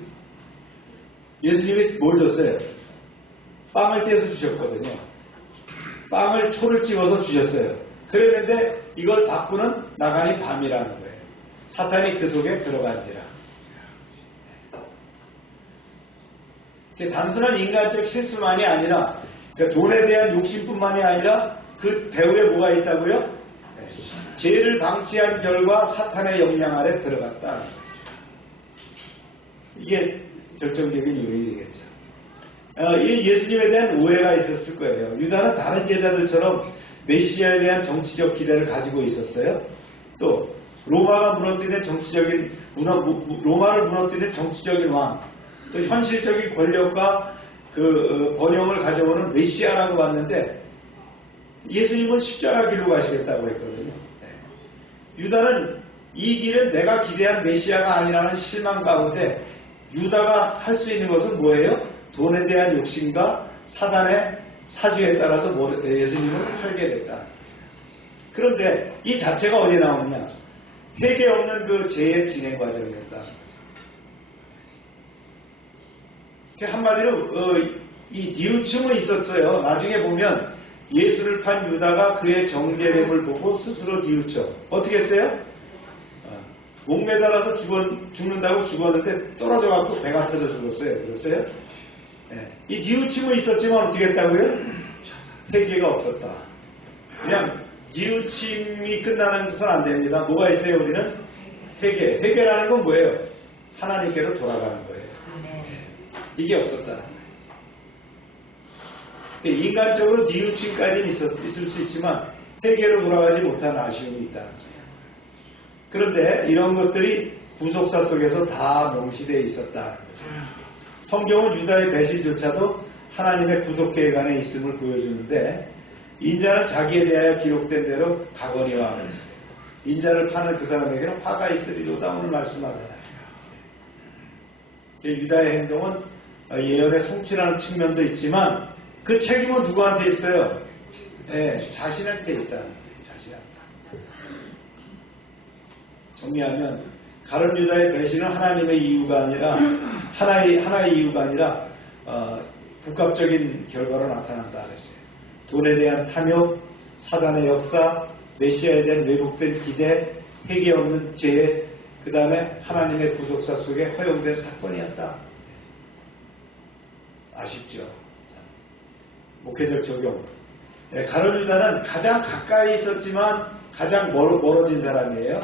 뭘 줬어요? 빵을 떼서 주셨거든요. 빵을 초를 찍어서 주셨어요. 그랬는데 이걸 받고는 나가니 밤이라는 거예요. 사탄이 그 속에 들어간지라. 단순한 인간적 실수만이 아니라 그러니까 돈에 대한 욕심뿐만이 아니라 그 배후에 뭐가 있다고요? 죄를 방치한 결과 사탄의 영향 아래 들어갔다. 이게 결정적인 요인이 되겠죠. 이 예수님에 대한 오해가 있었을 거예요. 유다는 다른 제자들처럼 메시아에 대한 정치적 기대를 가지고 있었어요. 또 로마를 무너뜨리는 정치적인 왕, 또 현실적인 권력과 그 번영을 가져오는 메시아라고 봤는데 예수님은 십자가 길로 가시겠다고 했거든요. 유다는 이 길은 내가 기대한 메시아가 아니라는 실망 가운데 유다가 할 수 있는 것은 뭐예요? 돈에 대한 욕심과 사단의 사주에 따라서 예수님을 팔게 됐다. 그런데 이 자체가 어디에 나오느냐? 회개 없는 그 죄의 진행 과정이었다. 한마디로 이 뉘우침은 있었어요. 나중에 보면 예수를 판 유다가 그의 정죄됨을 보고 스스로 뉘우쳐. 어떻게 했어요? 목매달아서 죽는다고 죽었는데 떨어져갖고 배가 터져 죽었어요. 그랬어요? 네. 이 뉘우침은 있었지만 어떻게 했다고요? 회개가 없었다. 그냥 뉘우침이 끝나는 것은 안 됩니다. 뭐가 있어요? 우리는 회개. 회개라는 건 뭐예요? 하나님께로 돌아가는 거예요. 이게 없었다는 거예요. 인간적으로 뉘우침까지는 있을 수 있지만 회개로 돌아가지 못한 아쉬움이 있다는 거예요. 그런데 이런 것들이 구속사 속에서 다 명시되어 있었다는 거죠. 성경은 유다의 배신조차도 하나님의 구속 계획 안에 있음을 보여주는데 인자는 자기에 대하여 기록된 대로 가거니와 하고 있어요. 인자를 파는 그 사람에게는 화가 있으리로다 오늘 말씀하잖아요. 유다의 행동은 예언의 성취라는 측면도 있지만 그 책임은 누구한테 있어요? 네, 자신한테 있다는 거예요. 자신한테. 정리하면 가룟 유다의 배신은 하나님의 이유가 아니라 하나의 이유가 아니라 복합적인 결과로 나타난다 그랬어요. 돈에 대한 탐욕, 사단의 역사, 메시아에 대한 왜곡된 기대, 회개 없는 죄, 그 다음에 하나님의 구속사 속에 허용된 사건이었다. 아쉽죠? 목회적 적용. 가룟 유다는 가장 가까이 있었지만 가장 멀어진 사람이에요.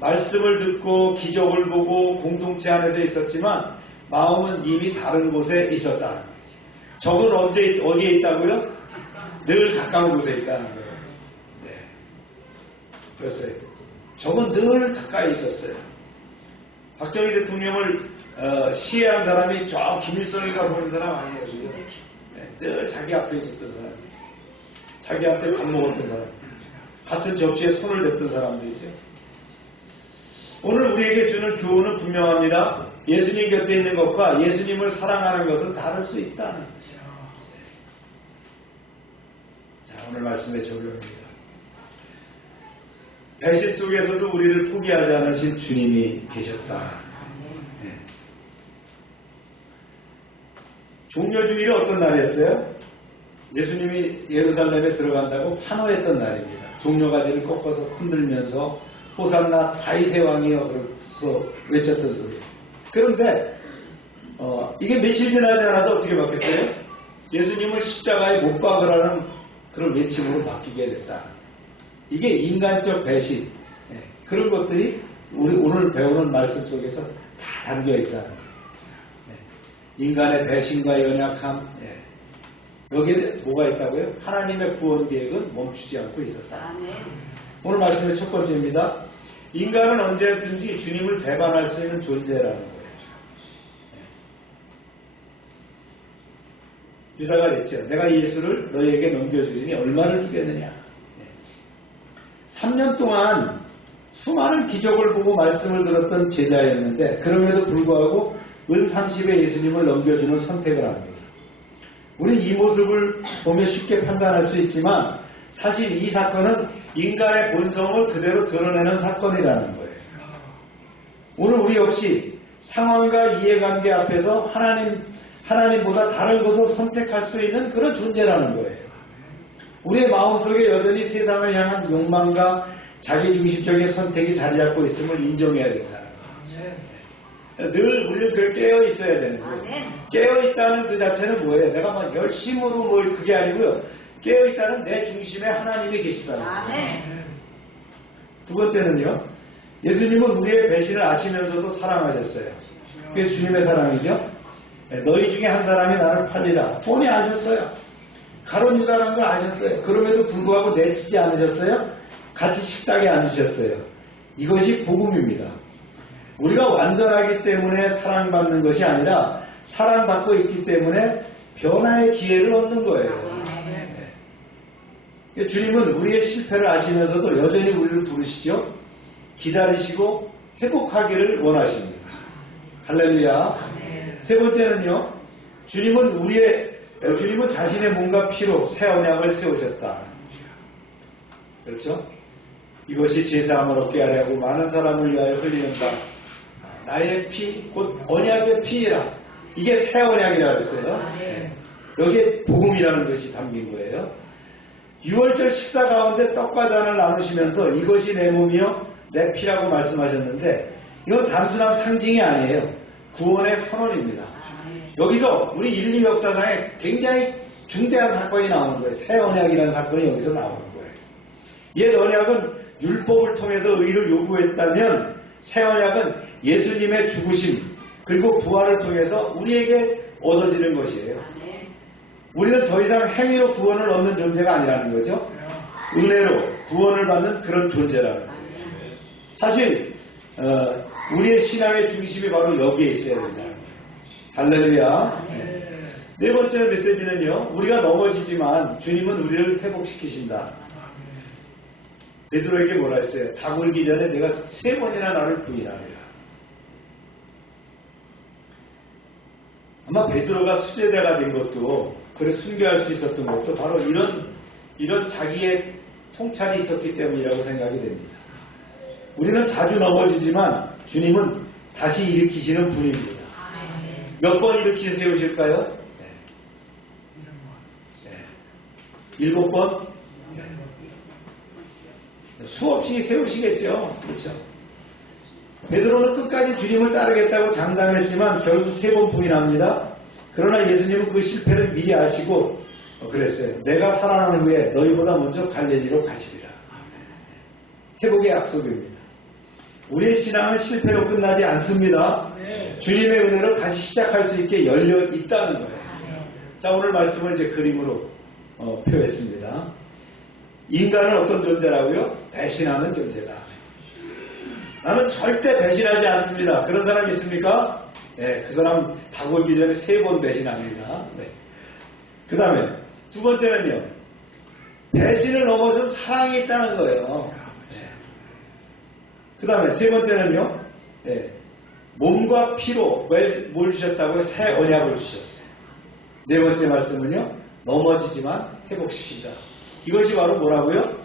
말씀을 듣고 기적을 보고 공동체 안에서 있었지만 마음은 이미 다른 곳에 있었다. 적은 어디에 있다고요? 늘 가까운 곳에 있다는 거예요. 네. 그랬어요. 적은 늘 가까이 있었어요. 박정희 대통령을 시해한 사람이 저 김일성이가 보는 사람 아니에요. 지금. 네. 늘 자기 앞에 있었던 사람. 자기한테 밥 먹었던 사람. 같은 접시에 손을 댔던 사람들이죠. 오늘 우리에게 주는 교훈은 분명합니다. 예수님 곁에 있는 것과 예수님을 사랑하는 것은 다를 수 있다는 거죠. 자, 오늘 말씀의 적용입니다. 배신 속에서도 우리를 포기하지 않으신 주님이 계셨다. 네. 종려주일이 어떤 날이었어요? 예수님이 예루살렘에 들어간다고 환호했던 날입니다. 종려가지를 꺾어서 흔들면서 호산나 다윗의 왕이여 그래서 외쳤던 소리. 그런데 이게 며칠 지나지 않아서 어떻게 바뀌었어요? 예수님을 십자가에 못 박으라는 그런 외침으로 바뀌게 됐다. 이게 인간적 배신, 그런 것들이 우리 오늘 배우는 말씀 속에서 다 담겨있다는 거예요. 인간의 배신과 연약함, 여기에 뭐가 있다고요? 하나님의 구원 계획은 멈추지 않고 있었다. 오늘 말씀의 첫 번째입니다. 인간은 언제든지 주님을 배반할 수 있는 존재라는 거예요. 유다가 그랬죠. 내가 예수를 너희에게 넘겨주리니 얼마를 주겠느냐. 3년 동안 수많은 기적을 보고 말씀을 들었던 제자였는데 그럼에도 불구하고 은 30에 예수님을 넘겨주는 선택을 합니다. 우리 이 모습을 보면 쉽게 판단할 수 있지만 사실 이 사건은 인간의 본성을 그대로 드러내는 사건이라는 거예요. 오늘 우리 역시 상황과 이해관계 앞에서 하나님보다 다른 것을 선택할 수 있는 그런 존재라는 거예요. 우리의 마음속에 여전히 세상을 향한 욕망과 자기중심적인 선택이 자리 잡고 있음을 인정해야 된다는 거예요. 늘 우리는 그걸 깨어 있어야 되는 거예요. 깨어 있다는 그 자체는 뭐예요? 내가 막 열심으로 뭐 그게 아니고요. 깨어 있다는 내 중심에 하나님이 계시다는 거예요. 두 번째는요. 예수님은 우리의 배신을 아시면서도 사랑하셨어요. 그게 주님의 사랑이죠. 너희 중에 한 사람이 나를 팔리라. 뻔히 아셨어요. 가룟 유다라는 걸 아셨어요. 그럼에도 불구하고 내치지 않으셨어요. 같이 식탁에 앉으셨어요. 이것이 복음입니다. 우리가 완전하기 때문에 사랑받는 것이 아니라 사랑받고 있기 때문에 변화의 기회를 얻는 거예요. 주님은 우리의 실패를 아시면서도 여전히 우리를 부르시죠. 기다리시고 회복하기를 원하십니다. 할렐루야. 세 번째는요. 주님은 자신의 몸과 피로 새 언약을 세우셨다. 그렇죠? 이것이 제사함을 얻게 하려고 많은 사람을 위하여 흘리는다. 나의 피, 곧 언약의 피라. 이게 새 언약이라고 했어요. 여기에 복음이라는 것이 담긴 거예요. 6월절 식사 가운데 떡과 잔을 나누시면서 이것이 내 몸이요 내 피라고 말씀하셨는데 이건 단순한 상징이 아니에요. 구원의 선언입니다. 여기서 우리 인류 역사상에 굉장히 중대한 사건이 나오는 거예요. 새 언약이라는 사건이 여기서 나오는 거예요. 옛 언약은 율법을 통해서 의를 요구했다면 새 언약은 예수님의 죽으심 그리고 부활을 통해서 우리에게 얻어지는 것이에요. 우리는 더 이상 행위로 구원을 얻는 존재가 아니라는 거죠. 은혜로 구원을 받는 그런 존재라는 거예요. 사실 우리의 신앙의 중심이 바로 여기에 있어야 된다. 할렐루야. 네 번째 메시지는요. 우리가 넘어지지만 주님은 우리를 회복시키신다. 베드로에게 뭐라 했어요? 닭 울기 전에 내가 3번이나 나를 부인하리라. 아마 베드로가 수제자가 된 것도 그래 순교할 수 있었던 것도 바로 이런 자기의 통찰이 있었기 때문이라고 생각이 됩니다. 우리는 자주 넘어지지만 주님은 다시 일으키시는 분입니다. 몇 번 일으키 세우실까요? 7번? 수없이 세우시겠죠. 그렇죠? 베드로는 끝까지 주님을 따르겠다고 장담했지만 결국 3번 부인합니다. 그러나 예수님은 그 실패를 미리 아시고 그랬어요. 내가 살아난 후에 너희보다 먼저 갈릴리로 가시리라. 회복의 약속입니다. 우리의 신앙은 실패로 끝나지 않습니다. 주님의 은혜로 다시 시작할 수 있게 열려 있다는 거예요. 자, 오늘 말씀을 이제 그림으로 표했습니다. 인간은 어떤 존재라고요? 배신하는 존재다. 나는 절대 배신하지 않습니다. 그런 사람 있습니까? 네, 그 사람 닭 울기 전에 3번 배신합니다. 네. 그 다음에 두 번째는요. 배신을 넘어선 사랑이 있다는 거예요. 네. 그 다음에 세 번째는요. 네. 몸과 피로 뭘 주셨다고요? 새 언약을 주셨어요. 네 번째 말씀은요. 넘어지지만 회복시킨다. 이것이 바로 뭐라고요?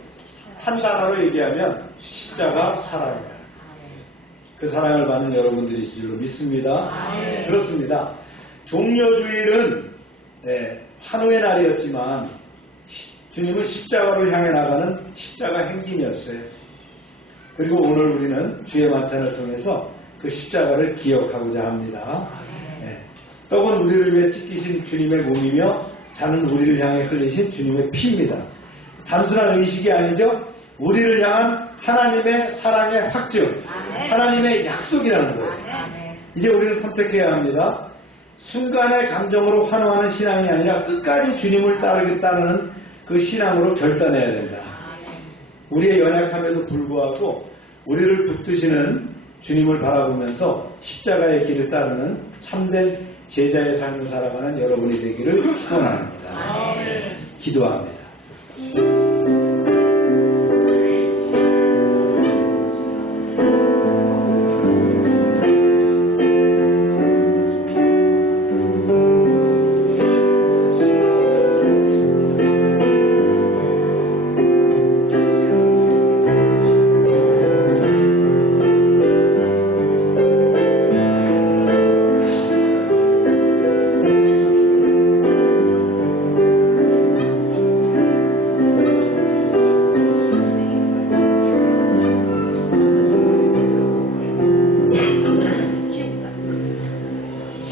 한 단어로 얘기하면 십자가 사랑이다. 그 사랑을 받는 여러분들이 줄로 믿습니다. 그렇습니다. 종려주일은 환호의 날이었지만 주님은 십자가를 향해 나가는 십자가 행진이었어요. 그리고 오늘 우리는 주의 만찬을 통해서 그 십자가를 기억하고자 합니다. 떡은 우리를 위해 찢기신 주님의 몸이며 잔은 우리를 향해 흘리신 주님의 피입니다. 단순한 의식이 아니죠. 우리를 향한 하나님의 사랑의 확증, 하나님의 약속이라는 거예요. 이제 우리는 선택해야 합니다. 순간의 감정으로 환호하는 신앙이 아니라 끝까지 주님을 따르겠다는 그 신앙으로 결단해야 된다. 우리의 연약함에도 불구하고 우리를 붙드시는 주님을 바라보면서 십자가의 길을 따르는 참된 제자의 삶을 살아가는 여러분이 되기를 축원합니다. 기도합니다.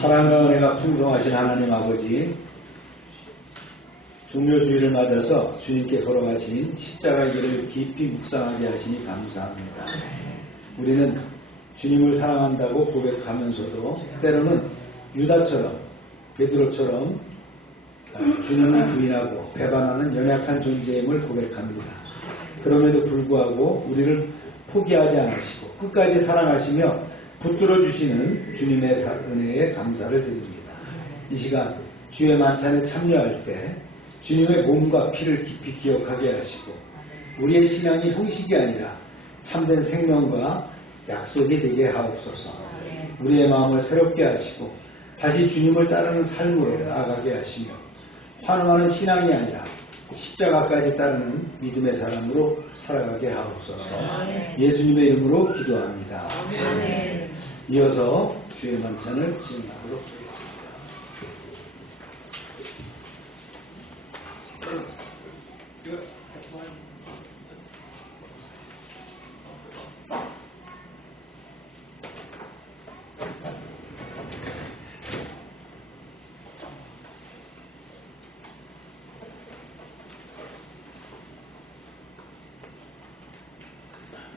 사랑과 은혜가 풍성하신 하나님 아버지, 종료주의를 맞아서 주님께 걸어가신 십자가의 길을 깊이 묵상하게 하시니 감사합니다. 우리는 주님을 사랑한다고 고백하면서도 때로는 유다처럼, 베드로처럼 주님을 부인하고 배반하는 연약한 존재임을 고백합니다. 그럼에도 불구하고 우리를 포기하지 않으시고 끝까지 사랑하시며 붙들어 주시는 주님의 은혜에 감사를 드립니다. 이 시간 주의 만찬에 참여할 때 주님의 몸과 피를 깊이 기억하게 하시고 우리의 신앙이 형식이 아니라 참된 생명과 약속이 되게 하옵소서. 우리의 마음을 새롭게 하시고 다시 주님을 따르는 삶으로 나아가게 하시며 환호하는 신앙이 아니라 십자가까지 따르는 믿음의 사람으로 살아가게 하옵소서. 예수님의 이름으로 기도합니다. 이어서 주의 만찬을 진행하도록 하겠습니다.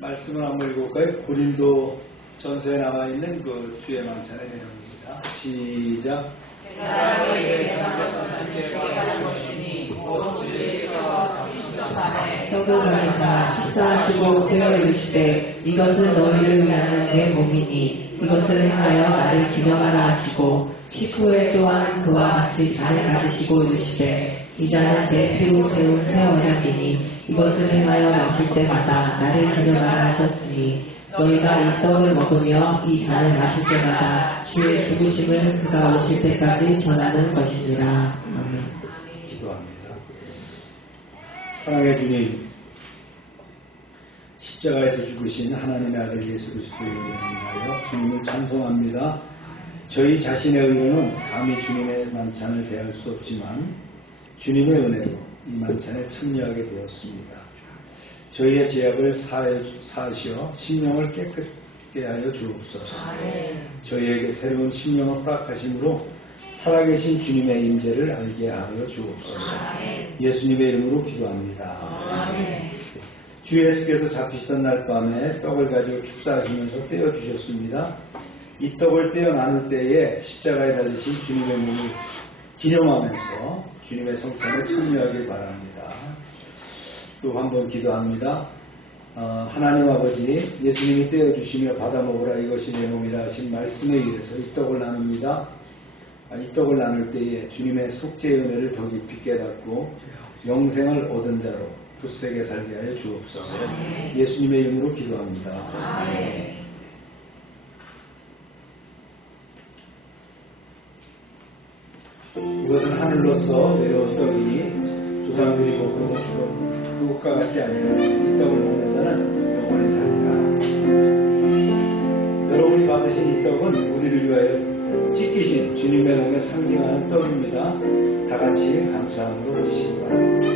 말씀을 한번 읽어볼까요? 고린도 전서에 나와 있는 그 주의 만찬의 내용입니다. 시작. 내가 너희에게 전하던 죄가 것이니 곧 주께서 정신전함에 떡을 식사하시고 되어 이르시되 이것은 너희를 위하는 내 몸이니 이것을 행하여 나를 기념하라 하시고 식후에 또한 그와 같이 잔을 가지시고 이르시되 이 잔은 내 피로 세운 새 언약이니 이것을 행하여 마실 때마다 나를 기념하라 하셨으니 너희가 이 떡을 먹으며 이 잔을 마실 때마다 주의 죽으심을 그가 오실 때까지 전하는 것이니라. 아멘. 기도합니다. 사랑의 주님, 십자가에서 죽으신 하나님의 아들 예수 그리스도의 이름을 위하여 주님을 찬송합니다. 저희 자신의 의로는 감히 주님의 만찬을 대할 수 없지만 주님의 은혜로 이 만찬에 참여하게 되었습니다. 저희의 죄악을 사하시어 심령을 깨끗게 하여 주옵소서. 저희에게 새로운 심령을 허락하심으로 살아계신 주님의 임재를 알게 하여 주옵소서. 예수님의 이름으로 기도합니다. 주 예수께서 잡히시던 날 밤에 떡을 가지고 축사하시면서 떼어주셨습니다. 이 떡을 떼어 나눌 때에 십자가에 달리신 주님의 몸을 기념하면서 주님의 성찬에 참여하길 바랍니다. 또 한 번 기도합니다. 하나님 아버지, 예수님이 떼어주시며 받아 먹으라 이것이 내 몸이라 하신 말씀에 의해서 이 떡을 나눕니다. 이 떡을 나눌 때에 주님의 속죄의 은혜를 더 깊이 깨닫고 영생을 얻은 자로 굳세게 살게 하여 주옵소서. 예수님의 이름으로 기도합니다. 이것은 하늘로서 내려온 떡이니 조상들이 먹고 죽은 그것과 같지 않으며 이 떡을 먹는 자는 영원히 살리라. 여러분이 받으신 이 떡은 우리를 위하여 찢기신 주님의 몸에 상징하는 떡입니다. 다 같이 감사함으로 드시기 바랍니다.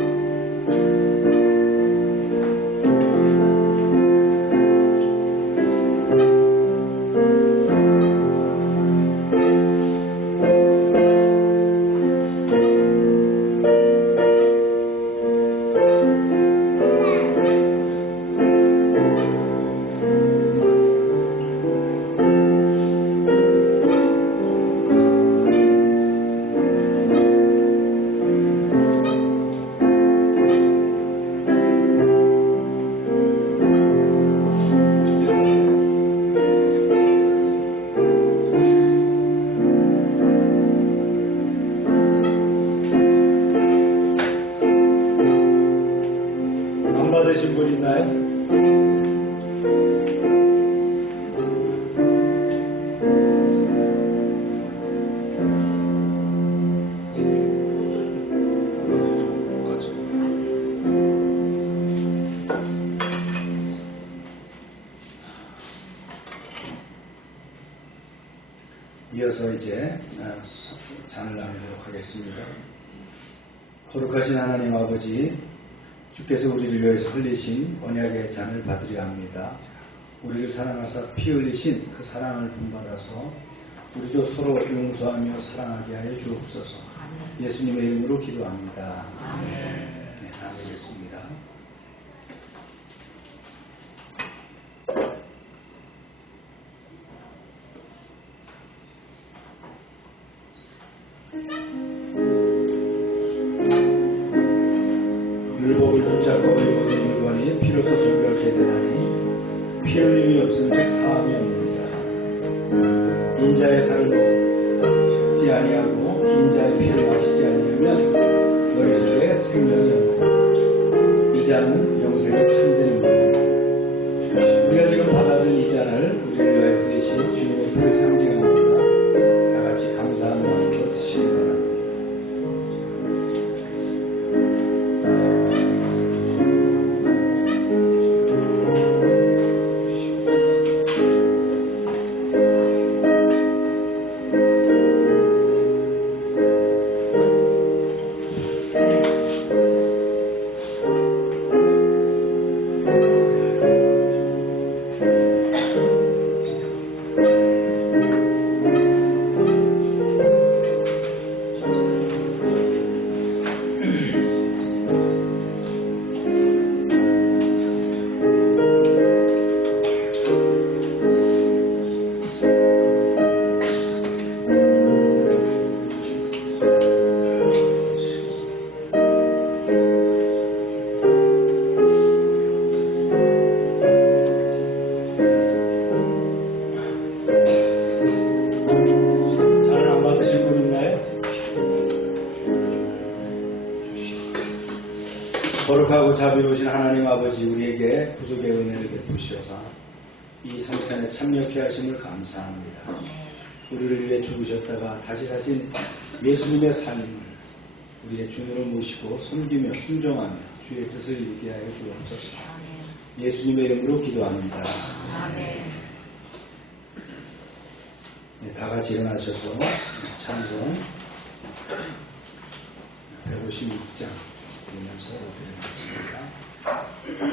받으신 분 있나요? 이어서 이제 잔을 나누도록 하겠습니다. 거룩하신 하나님 아버지, 주께서 우리를 위해서 흘리신 언약의 잔을 받으려 합니다. 우리를 사랑하사 피 흘리신 그 사랑을 본받아서 우리도 서로 용서하며 사랑하게 하여 주옵소서. 예수님의 이름으로 기도합니다. 네, 나누겠습니다. 율법을 붙잡고 의무의 물건이 피로서 정결케 되나니 피 흘림이 없은 즉 사함이 없느니라. 인자의 살을 먹지 아니하고 인자의 피를 마시지 아니하면 너희 속에 생명이 없느니라. 이 잔은 영생의 참된 물이니라. 우리가 지금 받아든 이 잔을 우리를 위하여 흘리신 주님의 피를 상징합니다. 다 같이 감사한 마음으로 드시기 바랍니다. 자비로우신 하나님 아버지, 우리에게 구속의 은혜를 베푸시어서 이 성찬에 참여케 하심을 감사합니다. 우리를 위해 죽으셨다가 다시 사신 예수님의 삶을 우리의 주님으로 모시고 섬기며 순종하며 주의 뜻을 이루게 하여 주옵소서. 예수님의 이름으로 기도합니다. 네, 다 같이 일어나셔서 찬송 156장 보면서 드리겠습니다.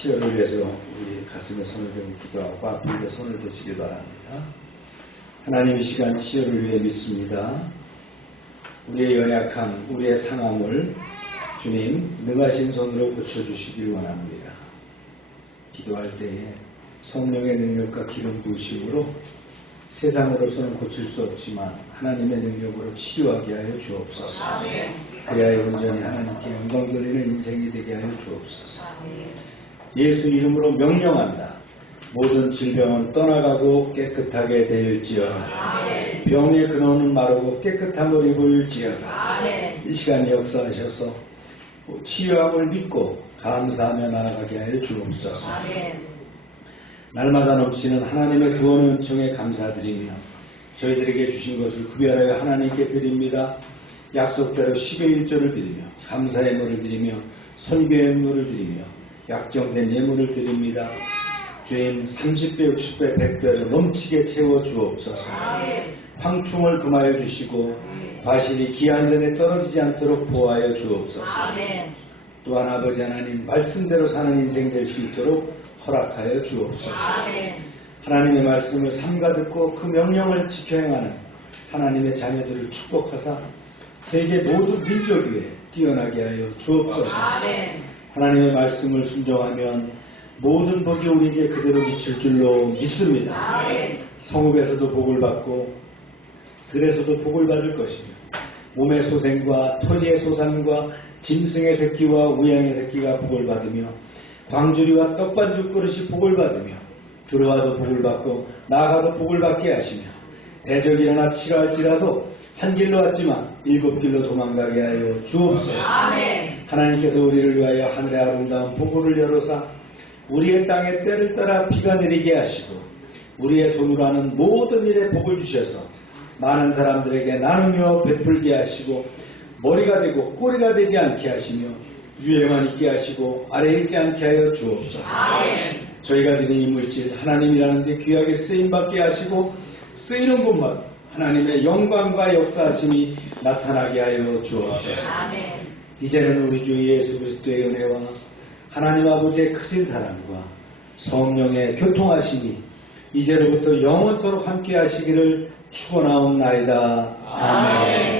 치료를 위해서 우리 가슴에 손을 대고 기도하고 앞에 손을 대시기 바랍니다. 하나님, 이 시간 치료를 위해 믿습니다. 우리의 연약함, 우리의 상함을 주님 능하신 손으로 고쳐주시길 원합니다. 기도할 때에 성령의 능력과 기름 부으심으로 세상으로서는 고칠 수 없지만 하나님의 능력으로 치유하게 하여 주옵소서. 그리하여 온전히 하나님께 영광 돌리는 인생이 되게 하여 주옵소서. 예수 이름으로 명령한다. 모든 질병은 떠나가고 깨끗하게 되일지어다. 병의 근원은 마르고 깨끗함을 입을지어다. 이 시간 역사하셔서 치유함을 믿고 감사하며 나아가게 하여 주옵소서. 날마다 넘치는 하나님의 구원 은총에 감사드리며 저희들에게 주신 것을 구별하여 하나님께 드립니다. 약속대로 10의 1조를 드리며 감사의 예물을 드리며 선교의 예물을 드리며 약정된 예물을 드립니다. 주님, 30배, 60배, 100배로 넘치게 채워 주옵소서. 황충을 금하여 주시고 과실이 기한전에 떨어지지 않도록 보호하여 주옵소서. 또한 아버지 하나님, 말씀대로 사는 인생 될 수 있도록 허락하여 주옵소서. 하나님의 말씀을 삼가 듣고 그 명령을 지켜 행하는 하나님의 자녀들을 축복하사 세계 모든 민족 위에 뛰어나게 하여 주옵소서. 하나님의 말씀을 순종하면 모든 복이 우리에게 그대로 미칠 줄로 믿습니다. 성읍에서도 복을 받고 들에서도 복을 받을 것이며 몸의 소생과 토지의 소산과 짐승의 새끼와 우양의 새끼가 복을 받으며 광주리와 떡반죽 그릇이 복을 받으며 들어와도 복을 받고 나가도 복을 받게 하시며 대적이 일어나 치라 할지라도 한 길로 왔지만 7길로 도망가게 하여 주옵소서. 하나님께서 우리를 위하여 하늘의 아름다운 복을 열어사 우리의 땅에 때를 따라 비가 내리게 하시고 우리의 손으로 하는 모든 일에 복을 주셔서 많은 사람들에게 나누며 베풀게 하시고 머리가 되고 꼬리가 되지 않게 하시며 위에만 있게 하시고 아래에 있지 않게 하여 주옵소서. 저희가 드린 이 물질 하나님이라는 데 귀하게 쓰임받게 하시고 쓰이는 곳마다 하나님의 영광과 역사하심이 나타나게 하여 주옵소서. 이제는 우리 주 예수 그리스도의 은혜와 하나님 아버지의 크신 사랑과 성령의 교통하심이 이제로부터 영원토록 함께 하시기를 축원하옵나이다. 아멘.